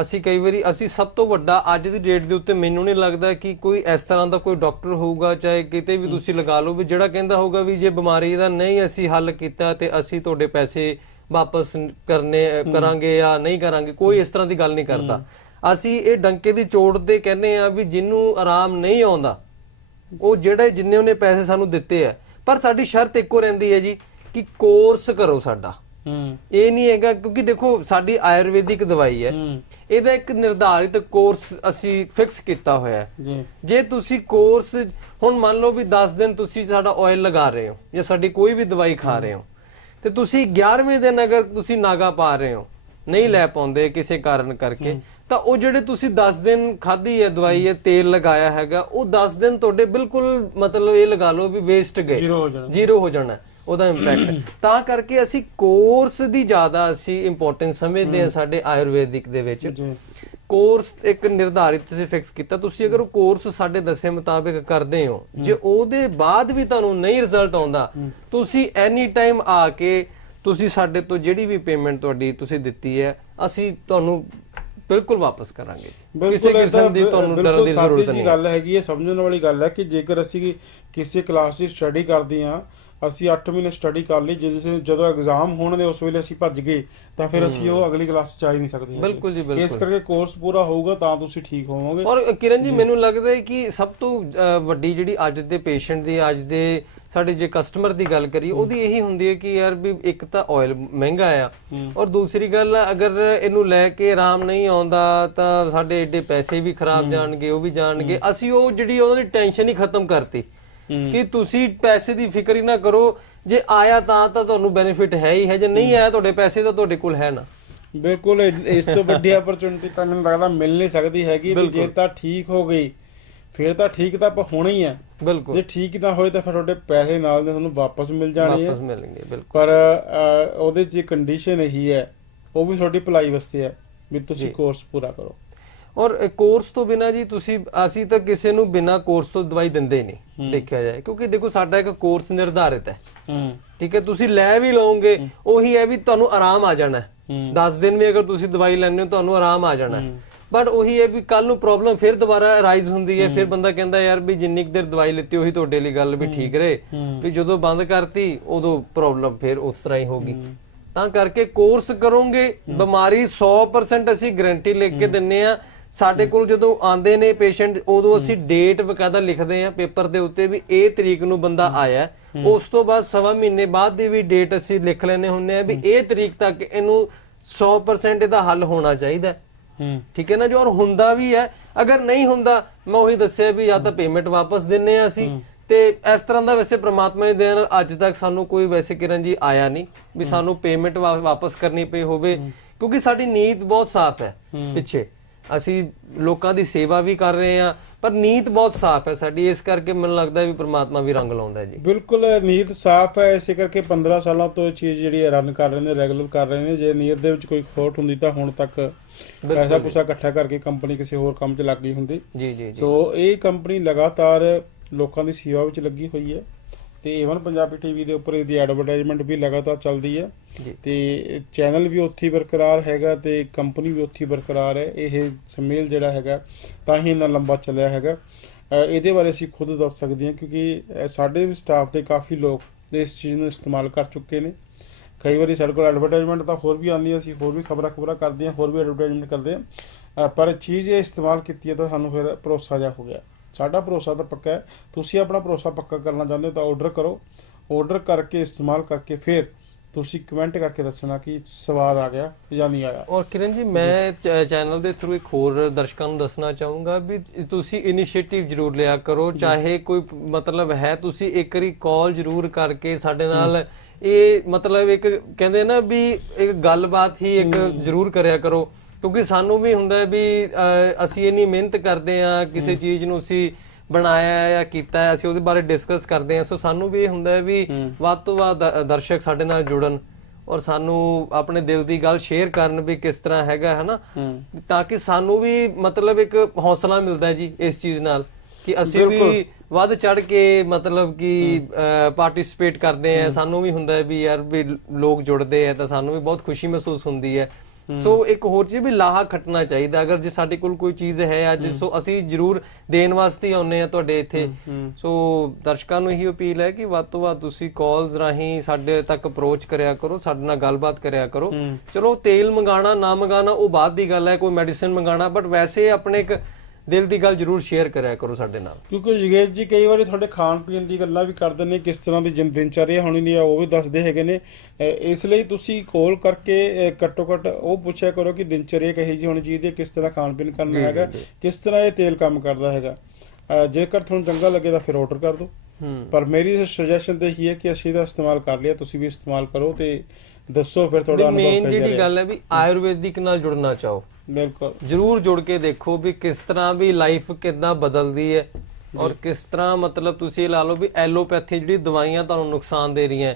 ਅਸੀਂ ਕਈ ਵਾਰੀ ਅਸੀਂ ਸਭ ਤੋਂ ਵੱਡਾ ਅੱਜ ਦੀ ਡੇਟ ਦੇ ਉੱਤੇ ਮੈਨੂੰ ਨਹੀਂ ਲੱਗਦਾ ਕਿ ਕੋਈ ਇਸ ਤਰ੍ਹਾਂ ਦਾ ਕੋਈ ਡਾਕਟਰ ਹੋਊਗਾ ਚਾਹੇ ਕਿਤੇ ਵੀ ਤੁਸੀਂ ਲਗਾ ਲਓ ਵੀ ਜਿਹੜਾ ਕਹਿੰਦਾ ਹੋਊਗਾ ਵੀ ਜੇ ਬਿਮਾਰੀ ਦਾ ਨਹੀਂ ਅਸੀਂ ਹੱਲ ਕੀਤਾ ਤੇ ਅਸੀਂ ਤੁਹਾਡੇ ਪੈਸੇ ਵਾਪਸ ਕਰਨੇ ਕਰਾਂਗੇ ਜਾਂ ਨਹੀਂ ਕਰਾਂਗੇ ਕੋਈ ਇਸ ਤਰ੍ਹਾਂ ਦੀ ਗੱਲ ਨਹੀਂ ਕਰਦਾ। ਅਸੀਂ ਇਹ ਡੰਕੇ ਦੀ ਚੋਟ ਤੇ ਕਹਿੰਦੇ ਆ ਵੀ ਜਿਹਨੂੰ ਆਰਾਮ ਨਹੀਂ ਆਉਂਦਾ ਉਹ ਜਿਹੜੇ ਜਿੰਨੇ ਉਹਨੇ ਪੈਸੇ ਸਾਨੂੰ ਦਿੱਤੇ ਆ ਪਰ ਸਾਡੀ ਸ਼ਰਤ ਇੱਕੋ ਰਹਿੰਦੀ ਹੈ ਜੀ ਕਿ ਕੋਰਸ ਕਰੋ ਸਾਡਾ। ਇਹ ਨਹੀਂ ਹੈਗਾ ਕਿਉਂਕਿ ਦੇਖੋ ਸਾਡੀ ਆਯੁਰਵੈਦਿਕ ਦਵਾਈ ਹੈ। ਇਹਦਾ ਇੱਕ ਨਿਰਧਾਰਿਤ ਕੋਰਸ ਅਸੀਂ ਫਿਕਸ ਕੀਤਾ ਹੋਇਆ ਹੈ। ਜੀ। ਜੇ ਤੁਸੀਂ ਕੋਰਸ ਹੁਣ ਮੰਨ ਲਓ ਵੀ 10 ਦਿਨ ਤੁਸੀਂ ਸਾਡਾ ਆਇਲ ਲਗਾ ਰਹੇ ਹੋ ਜਾਂ ਸਾਡੀ ਕੋਈ ਵੀ ਦਵਾਈ ਖਾ ਰਹੇ ਹੋ ਤੇ ਤੁਸੀਂ 11ਵੇਂ ਦਿਨ ਅਗਰ ਤੁਸੀਂ ਨਾਗਾ ਪਾ ਰਹੇ ਹੋ ਨਹੀਂ ਲੈ ਪਾਉਂਦੇ ਕਿਸੇ ਕਾਰਨ ਕਰਕੇ ਤਾਂ ਉਹ ਜਿਹੜੇ ਤੁਸੀਂ 10 ਦਿਨ ਖਾਧੀ ਹੈ ਦਵਾਈ ਹੈ ਤੇਲ ਲਗਾਇਆ ਹੈਗਾ ਉਹ 10 ਦਿਨ ਤੁਹਾਡੇ ਬਿਲਕੁਲ ਮਤਲਬ ਇਹ ਲਗਾ ਲਓ ਵੀ ਵੇਸਟ ਗਏ। ਜ਼ੀਰੋ ਹੋ ਜਾਣਾ। ਜ਼ੀਰੋ ਹੋ ਜਾਣਾ। ਹੈ, ਉਹਦਾ ਇੰਪੈਕਟ ਤਾਂ ਕਰਕੇ ਅਸੀਂ ਕੋਰਸ ਦੀ ਜ਼ਿਆਦਾ ਅਸੀਂ ਇੰਪੋਰਟੈਂਸ ਸਮਝਦੇ ਹਾਂ ਸਾਡੇ ਆਯੁਰਵੈਦਿਕ ਦੇ ਵਿੱਚ। ਕੋਰਸ ਇੱਕ ਨਿਰਧਾਰਿਤ ਤੁਸੀਂ ਫਿਕਸ ਕੀਤਾ। ਤੁਸੀਂ ਅਗਰ ਉਹ ਕੋਰਸ ਸਾਡੇ ਦੱਸੇ ਮੁਤਾਬਿਕ ਕਰਦੇ ਹੋ ਜੇ ਉਹਦੇ ਬਾਅਦ ਵੀ ਤੁਹਾਨੂੰ ਨਹੀਂ ਰਿਜ਼ਲਟ ਆਉਂਦਾ ਤੁਸੀਂ ਐਨੀ ਟਾਈਮ ਆ ਕੇ ਤੁਸੀਂ ਸਾਡੇ ਤੋਂ ਜਿਹੜੀ ਵੀ ਪੇਮੈਂਟ ਤੁਹਾਡੀ ਤੁਸੀਂ ਦਿੱਤੀ ਹੈ ਅਸੀਂ ਤੁਹਾਨੂੰ ਬਿਲਕੁਲ ਵਾਪਸ ਕਰਾਂਗੇ। ਕਿਸੇ ਕਿਸਮ ਦੀ ਤੁਹਾਨੂੰ ਡਰਨ ਦੀ ਜ਼ਰੂਰਤ ਨਹੀਂ। ਗੱਲ ਹੈਗੀ ਹੈ ਸਮਝਣ ਵਾਲੀ ਗੱਲ ਹੈ ਕਿ ਜੇਕਰ ਅਸੀਂ ਕਿਸੇ ਕਲਾਸ ਦੀ ਸਟੱਡੀ ਕਰਦੇ ਹਾਂ ਅਸੀਂ 8 ਮਹੀਨੇ ਸਟੱਡੀ ਕਰ ਲਈ ਜਦੋਂ ਜਦੋਂ ਐਗਜ਼ਾਮ ਹੋਣ ਦੇ ਉਸ ਵੇਲੇ ਅਸੀਂ ਭੱਜ ਗਏ ਤਾਂ ਫਿਰ ਅਸੀਂ ਉਹ ਅਗਲੀ ਕਲਾਸ ਚ ਆ ਹੀ ਨਹੀਂ ਸਕਦੇ। ਬਿਲਕੁਲ ਜੀ, ਬਿਲਕੁਲ। ਇਸ ਕਰਕੇ ਕੋਰਸ ਪੂਰਾ ਹੋਊਗਾ ਤਾਂ ਤੁਸੀਂ ਠੀਕ ਹੋਵੋਗੇ। ਔਰ ਕਿਰਨ ਜੀ ਮੈਨੂੰ ਲੱਗਦਾ ਹੈ ਕਿ ਸਭ ਤੋਂ ਵੱਡੀ ਜਿਹੜੀ ਅੱਜ ਦੇ ਪੇਸ਼ੈਂਟ ਦੀ ਅੱਜ ਦੇ ਸਾਡੇ ਜੇ ਕਸਟਮਰ ਦੀ ਗੱਲ ਕਰੀਏ ਉਹਦੀ ਇਹੀ ਹੁੰਦੀ ਹੈ ਕਿ ਯਾਰ ਵੀ ਇੱਕ ਤਾਂ ਆਇਲ ਮਹਿੰਗਾ ਆ। ਔਰ ਦੂਸਰੀ ਗੱਲ ਅਗਰ ਇਹਨੂੰ ਲੈ ਕੇ ਆਰਾਮ ਨਹੀਂ ਆਉਂਦਾ ਤਾਂ ਸਾਡੇ ਏਡੇ ਪੈਸੇ ਵੀ ਖਰਾਬ ਜਾਣਗੇ ਉਹ ਵੀ ਜਾਣਗੇ। ਅਸੀਂ ਉਹ ਜਿਹੜੀ ਉਹਨਾਂ ਦੀ ਟੈਨਸ਼ਨ ਹੀ ਖਤਮ ਕਰਤੀ। ਕਿ ਤੁਸੀਂ ਪੈਸੇ ਦੀ ਫਿਕਰ ਹੀ ਨਾ ਕਰੋ ਜੇ ਆਇਆ ਤਾਂ ਤਾਂ ਤੁਹਾਨੂੰ ਬੈਨੀਫਿਟ ਹੈ ਹੀ ਹੈ ਜੇ ਨਹੀਂ ਆਇਆ ਤੁਹਾਡੇ ਪੈਸੇ ਤਾਂ ਤੁਹਾਡੇ ਕੋਲ ਹੈ ਨਾ। ਬਿਲਕੁਲ ਇਸ ਤੋਂ ਵੱਡੀ ਓਪਰਚੁਨਿਟੀ ਤਾਂ ਮੈਨੂੰ ਲੱਗਦਾ ਮਿਲ ਨਹੀਂ ਸਕਦੀ ਹੈਗੀ ਵੀ ਜੇ ਤਾਂ ਠੀਕ ਹੋ ਗਈ ਫਿਰ ਤਾਂ ਠੀਕ ਤਾਂ ਆਪਾਂ ਹੋਣਾ ਹੀ ਹੈ ਬਿਲਕੁਲ। ਜੇ ਠੀਕ ਨਾ ਹੋਏ ਤਾਂ ਫਿਰ ਤੁਹਾਡੇ ਪੈਸੇ ਨਾਲ ਦੇ ਤੁਹਾਨੂੰ ਵਾਪਸ ਮਿਲ ਜਾਣੇ ਆ। ਵਾਪਸ ਮਿਲਣਗੇ ਬਿਲਕੁਲ। ਪਰ ਉਹਦੇ 'ਚ ਕੰਡੀਸ਼ਨ ਇਹੀ ਹੈ ਉਹ ਵੀ ਤੁਹਾਡੀ ਭਲਾਈ ਵਾਸਤੇ ਹੈ ਵੀ ਤੁਸੀਂ ਕੋਰਸ ਪੂਰਾ ਕਰੋ। ਔਰ ਕੋਰਸ ਤੋਂ ਬਿਨਾ ਜੀ ਤੁਸੀਂ ਅਸੀਂ ਤਾਂ ਕਿਸੇ ਨੂੰ ਬਿਨਾ ਕੋਰਸ ਤੋਂ ਦਵਾਈ ਦਿੰਦੇ ਨਹੀਂ ਦੇਖਿਆ ਜਾਏ। ਕਿਉਂਕਿ ਦੇਖੋ ਸਾਡਾ ਇੱਕ ਕੋਰਸ ਨਿਰਧਾਰਿਤ ਹੈ। ਠੀਕ ਹੈ? ਤੁਸੀਂ ਲੈ ਵੀ ਲਓਗੇ ਉਹੀ ਹੈ ਵੀ ਤੁਹਾਨੂੰ ਆਰਾਮ ਆ ਜਾਣਾ ਹੈ। ਹੂੰ। 10 ਦਿਨ ਵੀ ਅਗਰ ਤੁਸੀਂ ਦਵਾਈ ਲੈਣੇ ਹੋ ਤੁਹਾਨੂੰ ਆਰਾਮ ਆ ਜਾਣਾ ਬਟ ਉਹੀ ਹੈ ਵੀ ਕੱਲ ਨੂੰ ਪ੍ਰੋਬਲਮ ਫਿਰ ਦੁਬਾਰਾ ਰਾਈਜ਼ ਹੁੰਦੀ ਹੈ। ਫਿਰ ਬੰਦਾ ਕਹਿੰਦਾ ਯਾਰ ਵੀ ਜਿੰਨੀ ਕੁ ਦੇਰ ਦਵਾਈ ਲਿੱਤੀ ਉਹੀ ਤੁਹਾਡੇ ਲਈ ਗੱਲ ਵੀ ਠੀਕ ਰਹੇ। ਵੀ ਜਦੋਂ ਬੰਦ ਕਰਤੀ ਉਦੋਂ ਪ੍ਰੋਬਲਮ ਫਿਰ ਉਸ ਤਰ੍ਹਾਂ ਹੀ ਹੋਗੀ। ਤਾਂ ਕਰਕੇ ਕੋਰਸ ਕਰੋਗੇ ਬਿਮਾਰੀ 100% ਅਸੀਂ ਗਾਰੰਟੀ ਲਿਖ ਕੇ ਦਿੰਨੇ ਆ ਸਾਡੇ ਕੋਲ ਜਦੋਂ ਆਂਦੇ ਨੇ ਪੇਸ਼ੈਂਟ ਉਦੋਂ ਅਸੀਂ ਡੇਟ ਵਕਾਇਦਾ ਲਿਖਦੇ ਆ ਪੇਪਰ ਦੇ ਉੱਤੇ ਵੀ ਇਹ ਤਰੀਕ ਨੂੰ ਬੰਦਾ ਆਇਆ। ਉਸ ਤੋਂ ਬਾਅਦ ਸਵਾ ਮਹੀਨੇ ਬਾਅਦ ਦੀ ਵੀ ਡੇਟ ਅਸੀਂ ਲਿਖ ਲੈਨੇ ਹੁੰਨੇ ਆ ਵੀ ਇਹ ਤਰੀਕ ਤੱਕ ਇਹਨੂੰ 100% ਇਹਦਾ ਹੱਲ ਹੋਣਾ ਚਾਹੀਦਾ ਠੀਕ ਹੈ ਨਾ ਜੋ? ਔਰ ਹੁੰਦਾ ਵੀ ਹੈ। ਅਗਰ ਨਹੀਂ ਹੁੰਦਾ ਮੈਂ ਉਹੀ ਦੱਸਿਆ ਵੀ ਜਾਂ ਤਾਂ ਪੇਮੈਂਟ ਵਾਪਸ ਦਿੰਨੇ ਆ ਅਸੀਂ। ਤੇ ਇਸ ਤਰ੍ਹਾਂ ਦਾ ਵੈਸੇ ਪ੍ਰਮਾਤਮਾ ਦੀ ਦੇਣ ਨਾਲ ਅੱਜ ਤੱਕ ਸਾਨੂੰ ਕੋਈ ਵੈਸੇ ਕਿਰਨ ਜੀ ਆਇਆ ਨਹੀਂ ਵੀ ਸਾਨੂੰ ਪੇਮੈਂਟ ਵਾਪਸ ਕਰਨੀ ਪਈ ਹੋਵੇ। ਕਿਉਂਕਿ ਸਾਡੀ ਨੀਤ ਬਹੁਤ ਸਾਫ਼ ਹੈ। ਪਿੱਛੇ। ਅਸੀਂ ਲੋਕਾਂ ਦੀ ਸੇਵਾ ਵੀ ਕਰ ਰਹੇ ਆ ਪਰ ਨੀਤ ਬਹੁਤ ਸਾਫ਼ ਹੈ ਸਾਡੀ ਇਸ ਕਰਕੇ ਮੈਨੂੰ ਲੱਗਦਾ ਵੀ ਪ੍ਰਮਾਤਮਾ ਵੀ ਰੰਗ ਲਾਉਂਦਾ ਜੀ। ਬਿਲਕੁਲ ਨੀਅਤ ਸਾਫ਼ ਹੈ ਇਸੇ ਕਰਕੇ 15 ਸਾਲਾਂ ਤੋਂ ਇਹ ਚੀਜ਼ ਜਿਹੜੀ ਰਨ ਕਰ ਰਹੇ ਨੇ ਰੈਗੂਲਰ ਕਰ ਰਹੇ ਨੇ ਜੇ ਨੀਅਤ ਦੇ ਵਿੱਚ ਕੋਈ ਖੋਟ ਹੁੰਦੀ ਤਾਂ ਹੁਣ ਤੱਕ ਪੈਸਾ ਪੂਸਾ ਇਕੱਠਾ ਕਰਕੇ ਕੰਪਨੀ ਕਿਸੇ ਹੋਰ ਕੰਮ 'ਚ ਲੱਗ ਗਈ ਹੁੰਦੀ। ਜੀ ਜੀ ਜੀ। ਸੋ ਇਹ ਕੰਪਨੀ ਲਗਾਤਾਰ ਲੋਕਾਂ ਦੀ ਸੇਵਾ ਵਿੱਚ ਲੱਗੀ ਹੋਈ ਹੈ। ਤੇ ਏਵਨ ਪੰਜਾਬੀ ਟੀਵੀ ਦੇ ਉੱਪਰ ਇਹਦੀ ਐਡਵਰਟਾਈਜ਼ਮੈਂਟ ਵੀ ਲਗਾਤਾਰ ਚੱਲਦੀ ਹੈ। ਤੇ ਚੈਨਲ ਵੀ ਉੱਥੇ ਹੀ ਬਰਕਰਾਰ ਹੈਗਾ ਤੇ ਕੰਪਨੀ ਵੀ ਉੱਥੇ ਹੀ ਬਰਕਰਾਰ ਹੈ। ਇਹ ਸਮੇਲ ਜਿਹੜਾ ਹੈਗਾ ਤਾਂ ਹੀ ਇੰਨਾ ਲੰਬਾ ਚੱਲਿਆ ਹੈਗਾ। ਇਹਦੇ ਬਾਰੇ ਅਸੀਂ ਖੁਦ ਦੱਸ ਸਕਦੇ ਹਾਂ ਕਿਉਂਕਿ ਸਾਡੇ ਵੀ ਸਟਾਫ ਦੇ ਕਾਫੀ ਲੋਕ ਇਸ ਚੀਜ਼ ਨੂੰ ਇਸਤੇਮਾਲ ਕਰ ਚੁੱਕੇ ਨੇ। ਕਈ ਵਾਰੀ ਸਾਡੇ ਕੋਲ ਐਡਵਰਟਾਈਜ਼ਮੈਂਟ ਤਾਂ ਹੋਰ ਵੀ ਆਉਂਦੀਆਂ ਸੀ ਹੋਰ ਵੀ ਖਬਰਾਂ ਖਬਰਾਂ ਕਰਦੇ ਹਾਂ ਹੋਰ ਵੀ ਐਡਵਰਟਾਈਜ਼ਮੈਂਟ ਕਰਦੇ ਹਾਂ। ਪਰ ਚੀਜ਼ ਇਹ ਇਸਤੇਮਾਲ ਕੀਤੀ ਹੈ ਤਾਂ ਸਾਨੂੰ ਫਿਰ ਭਰੋਸਾ ਜਾ ਹੋ ਗਿਆ। ਸਾਡਾ ਭਰੋਸਾ ਤਾਂ ਪੱਕਾ ਹੈ। ਤੁਸੀਂ ਆਪਣਾ ਭਰੋਸਾ ਪੱਕਾ ਕਰਨਾ ਚਾਹੁੰਦੇ ਹੋ ਤਾਂ ਆਰਡਰ ਕਰੋ। ਆਰਡਰ ਕਰਕੇ ਇਸਤੇਮਾਲ ਕਰਕੇ ਫਿਰ ਤੁਸੀਂ ਕਮੈਂਟ ਕਰਕੇ ਦੱਸਣਾ ਕਿ ਸਵਾਦ ਆ ਗਿਆ ਜਾਂ ਨਹੀਂ ਆਇਆ। ਔਰ ਕਿਰਨ ਜੀ ਮੈਂ ਚੈਨਲ ਦੇ ਥਰੂ ਇੱਕ ਹੋਰ ਦਰਸ਼ਕਾਂ ਨੂੰ ਦੱਸਣਾ ਚਾਹੂੰਗਾ ਵੀ ਤੁਸੀਂ ਇਨੀਸ਼ੀਏਟਿਵ ਜ਼ਰੂਰ ਲਿਆ ਕਰੋ। ਚਾਹੇ ਕੋਈ ਮਤਲਬ ਹੈ ਤੁਸੀਂ ਇੱਕ ਵਾਰੀ ਕਾਲ ਜ਼ਰੂਰ ਕਰਕੇ ਸਾਡੇ ਨਾਲ ਇਹ ਮਤਲਬ ਇੱਕ ਕਹਿੰਦੇ ਨਾ ਵੀ ਇੱਕ ਗੱਲਬਾਤ ਹੀ ਇੱਕ ਜ਼ਰੂਰ ਕਰਿਆ ਕਰੋ। ਕਿਉਂਕਿ ਸਾਨੂੰ ਵੀ ਹੁੰਦਾ ਵੀ ਅਸੀਂ ਇੰਨੀ ਮਿਹਨਤ ਕਰਦੇ ਆ ਕਿਸੇ ਚੀਜ਼ ਨੂੰ ਅਸੀਂ ਬਣਾਇਆ ਹੈ ਜਾਂ ਕੀਤਾ ਹੈ ਅਸੀਂ ਉਹਦੇ ਬਾਰੇ ਡਿਸਕਸ ਕਰਦੇ ਆ ਸੋ ਸਾਨੂੰ ਵੀ ਇਹ ਹੁੰਦਾ ਹੈ ਵੀ ਵੱਧ ਤੋਂ ਵੱਧ ਦਰਸ਼ਕ ਸਾਡੇ ਨਾਲ ਜੁੜਨ ਔਰ ਸਾਨੂੰ ਆਪਣੇ ਦਿਲ ਦੀ ਗੱਲ ਸ਼ੇਅਰ ਕਰਨ ਵੀ ਕਿਸ ਤਰ੍ਹਾਂ ਹੈਗਾ ਹੈ ਨਾ ਹੂੰ। ਤਾਂ ਕਿ ਸਾਨੂੰ ਵੀ ਮਤਲਬ ਇੱਕ ਹੌਸਲਾ ਮਿਲਦਾ ਹੈ ਜੀ ਇਸ ਚੀਜ਼ ਨਾਲ ਕਿ ਅਸੀਂ ਵੀ ਵੱਧ ਚੜ ਕੇ ਮਤਲਬ ਕਿ ਪਾਰਟਿਸਿਪੇਟ ਕਰਦੇ ਆ ਸਾਨੂੰ ਵੀ ਹੁੰਦਾ ਹੈ ਵੀ ਯਾਰ ਵੀ ਲੋਕ ਜੁੜਦੇ ਆ ਤਾਂ ਸਾਨੂੰ ਵੀ ਬਹੁਤ ਖੁਸ਼ੀ ਮਹਿਸੂਸ ਹੁੰਦੀ ਹੈ। ਸੋ ਇੱਕ ਹੋਰ ਚੀਜ਼ ਵੀ ਲਾਹਾ ਖੱਟਣਾ ਚਾਹੀਦਾ ਅਗਰ ਜੇ ਸਾਡੇ ਕੋਲ ਕੋਈ ਚੀਜ਼ ਹੈ ਅੱਜ ਸੋ ਅਸੀਂ ਜਰੂਰ ਦੇਣ ਵਾਸਤੇ ਆਉਨੇ ਆ ਤੁਹਾਡੇ ਇੱਥੇ। ਸੋ ਦਰਸ਼ਕਾਂ ਨੂੰ ਇਹੀ ਅਪੀਲ ਹੈ ਕਿ ਵੱਧ ਤੋਂ ਵੱਧ ਤੁਸੀਂ ਕਾਲਸ ਰਾਹੀਂ ਸਾਡੇ ਤੱਕ ਅਪਰੋਚ ਕਰਿਆ ਕਰੋ ਸਾਡੇ ਨਾਲ ਗੱਲਬਾਤ ਕਰਿਆ ਕਰੋ। ਚਲੋ ਤੇਲ ਮੰਗਾਣਾ ਨਾ ਮੰਗਾਣਾ ਉਹ ਬਾਅਦ ਦੀ ਗੱਲ ਹੈ ਕੋਈ ਮੈਡੀਸਿਨ ਮੰਗਾਣਾ ਬਟ ਵੈਸੇ ਆਪਣੇ ਇੱਕ ਦਿਲ ਦੀ ਗੱਲ ਜਰੂਰ ਸ਼ੇਅਰ ਕਰਿਆ ਕਰੋ ਸਾਡੇ ਨਾਲ। ਕਿਉਂਕਿ ਜਗੇਸ਼ ਜੀ ਕਈ ਵਾਰੀ ਤੁਹਾਡੇ ਖਾਣ ਪੀਣ ਦੀ ਗੱਲਾਂ ਵੀ ਕਰਦੇ ਨੇ ਕਿਸ ਤਰ੍ਹਾਂ ਦੀ ਦਿਨਚਰਿਆ ਹੋਣੀ ਦੀ ਆ ਉਹ ਵੀ ਦੱਸਦੇ ਹੈਗੇ ਨੇ। ਇਸ ਲਈ ਤੁਸੀਂ ਕਾਲ ਕਰਕੇ ਘੱਟੋ ਘੱਟ ਉਹ ਪੁੱਛਿਆ ਕਰੋ ਕਿ ਦਿਨਚਰਿਆ ਕਹੀ ਜੀ ਹੋਣੀ ਚਾਹੀਦੀ ਹੈ ਕਿਸ ਤਰ੍ਹਾਂ ਖਾਣ ਪੀਣ ਕਰਨਾ ਹੈਗਾ ਕਿਸ ਤਰ੍ਹਾਂ ਇਹ ਤੇਲ ਕੰਮ ਕਰਦਾ ਹੈਗਾ। ਜੇਕਰ ਤੁਹਾਨੂੰ ਚੰਗਾ ਲੱਗੇ ਤਾਂ ਫਿਰ ਆਰਡਰ ਕਰ ਦਿਓ। ਹੂੰ। ਪਰ ਮੇਰੀ ਸੁਜੈਸ਼ਨ ਤੇ ਹੀ ਹੈ ਕਿ ਅਸੀਂ ਇਹਦਾ ਇਸਤੇਮਾਲ ਕਰ ਲਿਆ ਤੁਸੀਂ ਵੀ ਇਸਤੇਮਾਲ ਕਰੋ ਤੇ ਦੱਸੋ ਫਿਰ ਤੁਹਾਡਾ ਅਨੁਭਵ ਮੇਨ ਕਿਹੋ ਜਿਹੜੀ ਜਿਹਾ ਗੱਲ ਹੈ ਵੀ ਆਯੁਰਵੈਦਿਕ ਨਾਲ ਜੁੜਨਾ ਚਾਹੋ। ਬਿਲਕੁਲ। ਜਰੂਰ ਜੁੜ ਕੇ ਦੇਖੋ ਵੀ ਕਿਸ ਤਰ੍ਹਾਂ ਵੀ ਲਾਈਫ ਕਿੱਦਾਂ ਬਦਲਦੀ ਹੈ ਔਰ ਕਿਸ ਤਰ੍ਹਾਂ ਮਤਲਬ ਤੁਸੀਂ ਇਹ ਲਾ ਲਓ ਵੀ ਐਲੋਪੈਥੀ ਜਿਹੜੀ ਦਵਾਈਆਂ ਤੁਹਾਨੂੰ ਨੁਕਸਾਨ ਦੇ ਰਹੀਆਂ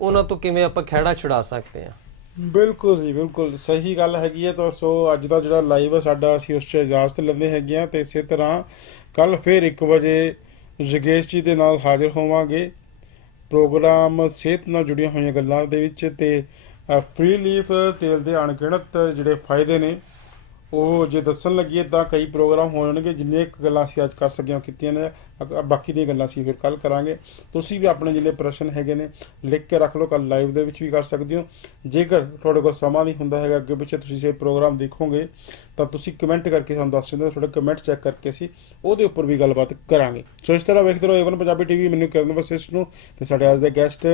ਉਹਨਾਂ ਤੋਂ ਕਿਵੇਂ ਆਪਾਂ ਖਹਿੜਾ ਛੁਡਾ ਸਕਦੇ ਹਾਂ। ਬਿਲਕੁਲ ਜੀ ਬਿਲਕੁਲ। ਸਹੀ ਗੱਲ ਹੈਗੀ ਹੈ ਤਾਂ ਸੋ ਅੱਜ ਦਾ ਜਿਹੜਾ ਲਾਈਵ ਹੈ ਸਾਡਾ ਅਸੀਂ ਉਸ 'ਚ ਇਜਾਜ਼ਤ ਲੈਂਦੇ ਹੈਗੇ ਆ ਤੇ ਇਸੇ ਤਰ੍ਹਾਂ ਕੱਲ ਫੇਰ 1 ਵਜੇ ਜਗੇਸ਼ ਜੀ ਦੇ ਨਾਲ ਹਾਜ਼ਰ ਹੋਵਾਂਗੇ। ਪ੍ਰੋਗਰਾਮ ਸਿਹਤ ਨਾਲ ਜੁੜੀਆਂ ਹੋਈਆਂ ਗੱਲਾਂ ਦੇ ਵਿੱਚ ਤੇ ਫ੍ਰੀ ਲੀਫ ਤੇਲ ਦੇ ਅਣਗਿਣਤ ਜਿਹੜੇ ਫਾਇਦੇ ਨੇ ਉਹ ਜੇ ਦੱਸਣ ਲੱਗੀਏ ਤਾਂ ਕਈ ਪ੍ਰੋਗਰਾਮ ਹੋ ਜਾਣਗੇ, ਜਿੰਨੇ ਕੁ ਗੱਲਾਂ ਅਸੀਂ ਅੱਜ ਕਰ ਸਕਿਆ, ਕੀਤੀਆਂ ਨੇ ਬਾਕੀ ਦੀਆਂ ਗੱਲਾਂ ਅਸੀਂ ਫਿਰ ਕੱਲ ਕਰਾਂਗੇ। ਤੁਸੀਂ ਵੀ ਆਪਣੇ ਜਿਹੜੇ ਪ੍ਰਸ਼ਨ ਹੈਗੇ ਨੇ, ਲਿਖ ਕੇ ਰੱਖ ਲਓ ਕੱਲ ਲਾਈਵ ਦੇ ਵਿੱਚ ਵੀ ਕਰ ਸਕਦੇ ਹੋ। ਜੇਕਰ ਤੁਹਾਡੇ ਕੋਲ ਸਮਾਂ ਨਹੀਂ ਹੁੰਦਾ ਹੈਗਾ, ਅੱਗੇ ਪਿੱਛੇ ਤੁਸੀਂ ਇਹ ਪ੍ਰੋਗਰਾਮ ਦੇਖੋਗੇ, ਤਾਂ ਤੁਸੀਂ ਕਮੈਂਟ ਕਰਕੇ ਸਾਨੂੰ ਦੱਸ ਸਕਦੇ ਹੋ, ਤੁਹਾਡੇ ਕਮੈਂਟ ਚੈੱਕ ਕਰਕੇ ਅਸੀਂ ਉਹਦੇ ਉੱਪਰ ਵੀ ਗੱਲਬਾਤ ਕਰਾਂਗੇ। ਸੋ ਇਸ ਤਰ੍ਹਾਂ ਵੇਖਦੇ ਰਹੋ ਏਵਨ ਪੰਜਾਬੀ ਟੀਵੀ ਮੈਨੂੰ ਕਰਨ ਵਸਿਸ਼ ਨੂੰ, ਤੇ ਸਾਡੇ ਅੱਜ ਦੇ ਗੈਸਟ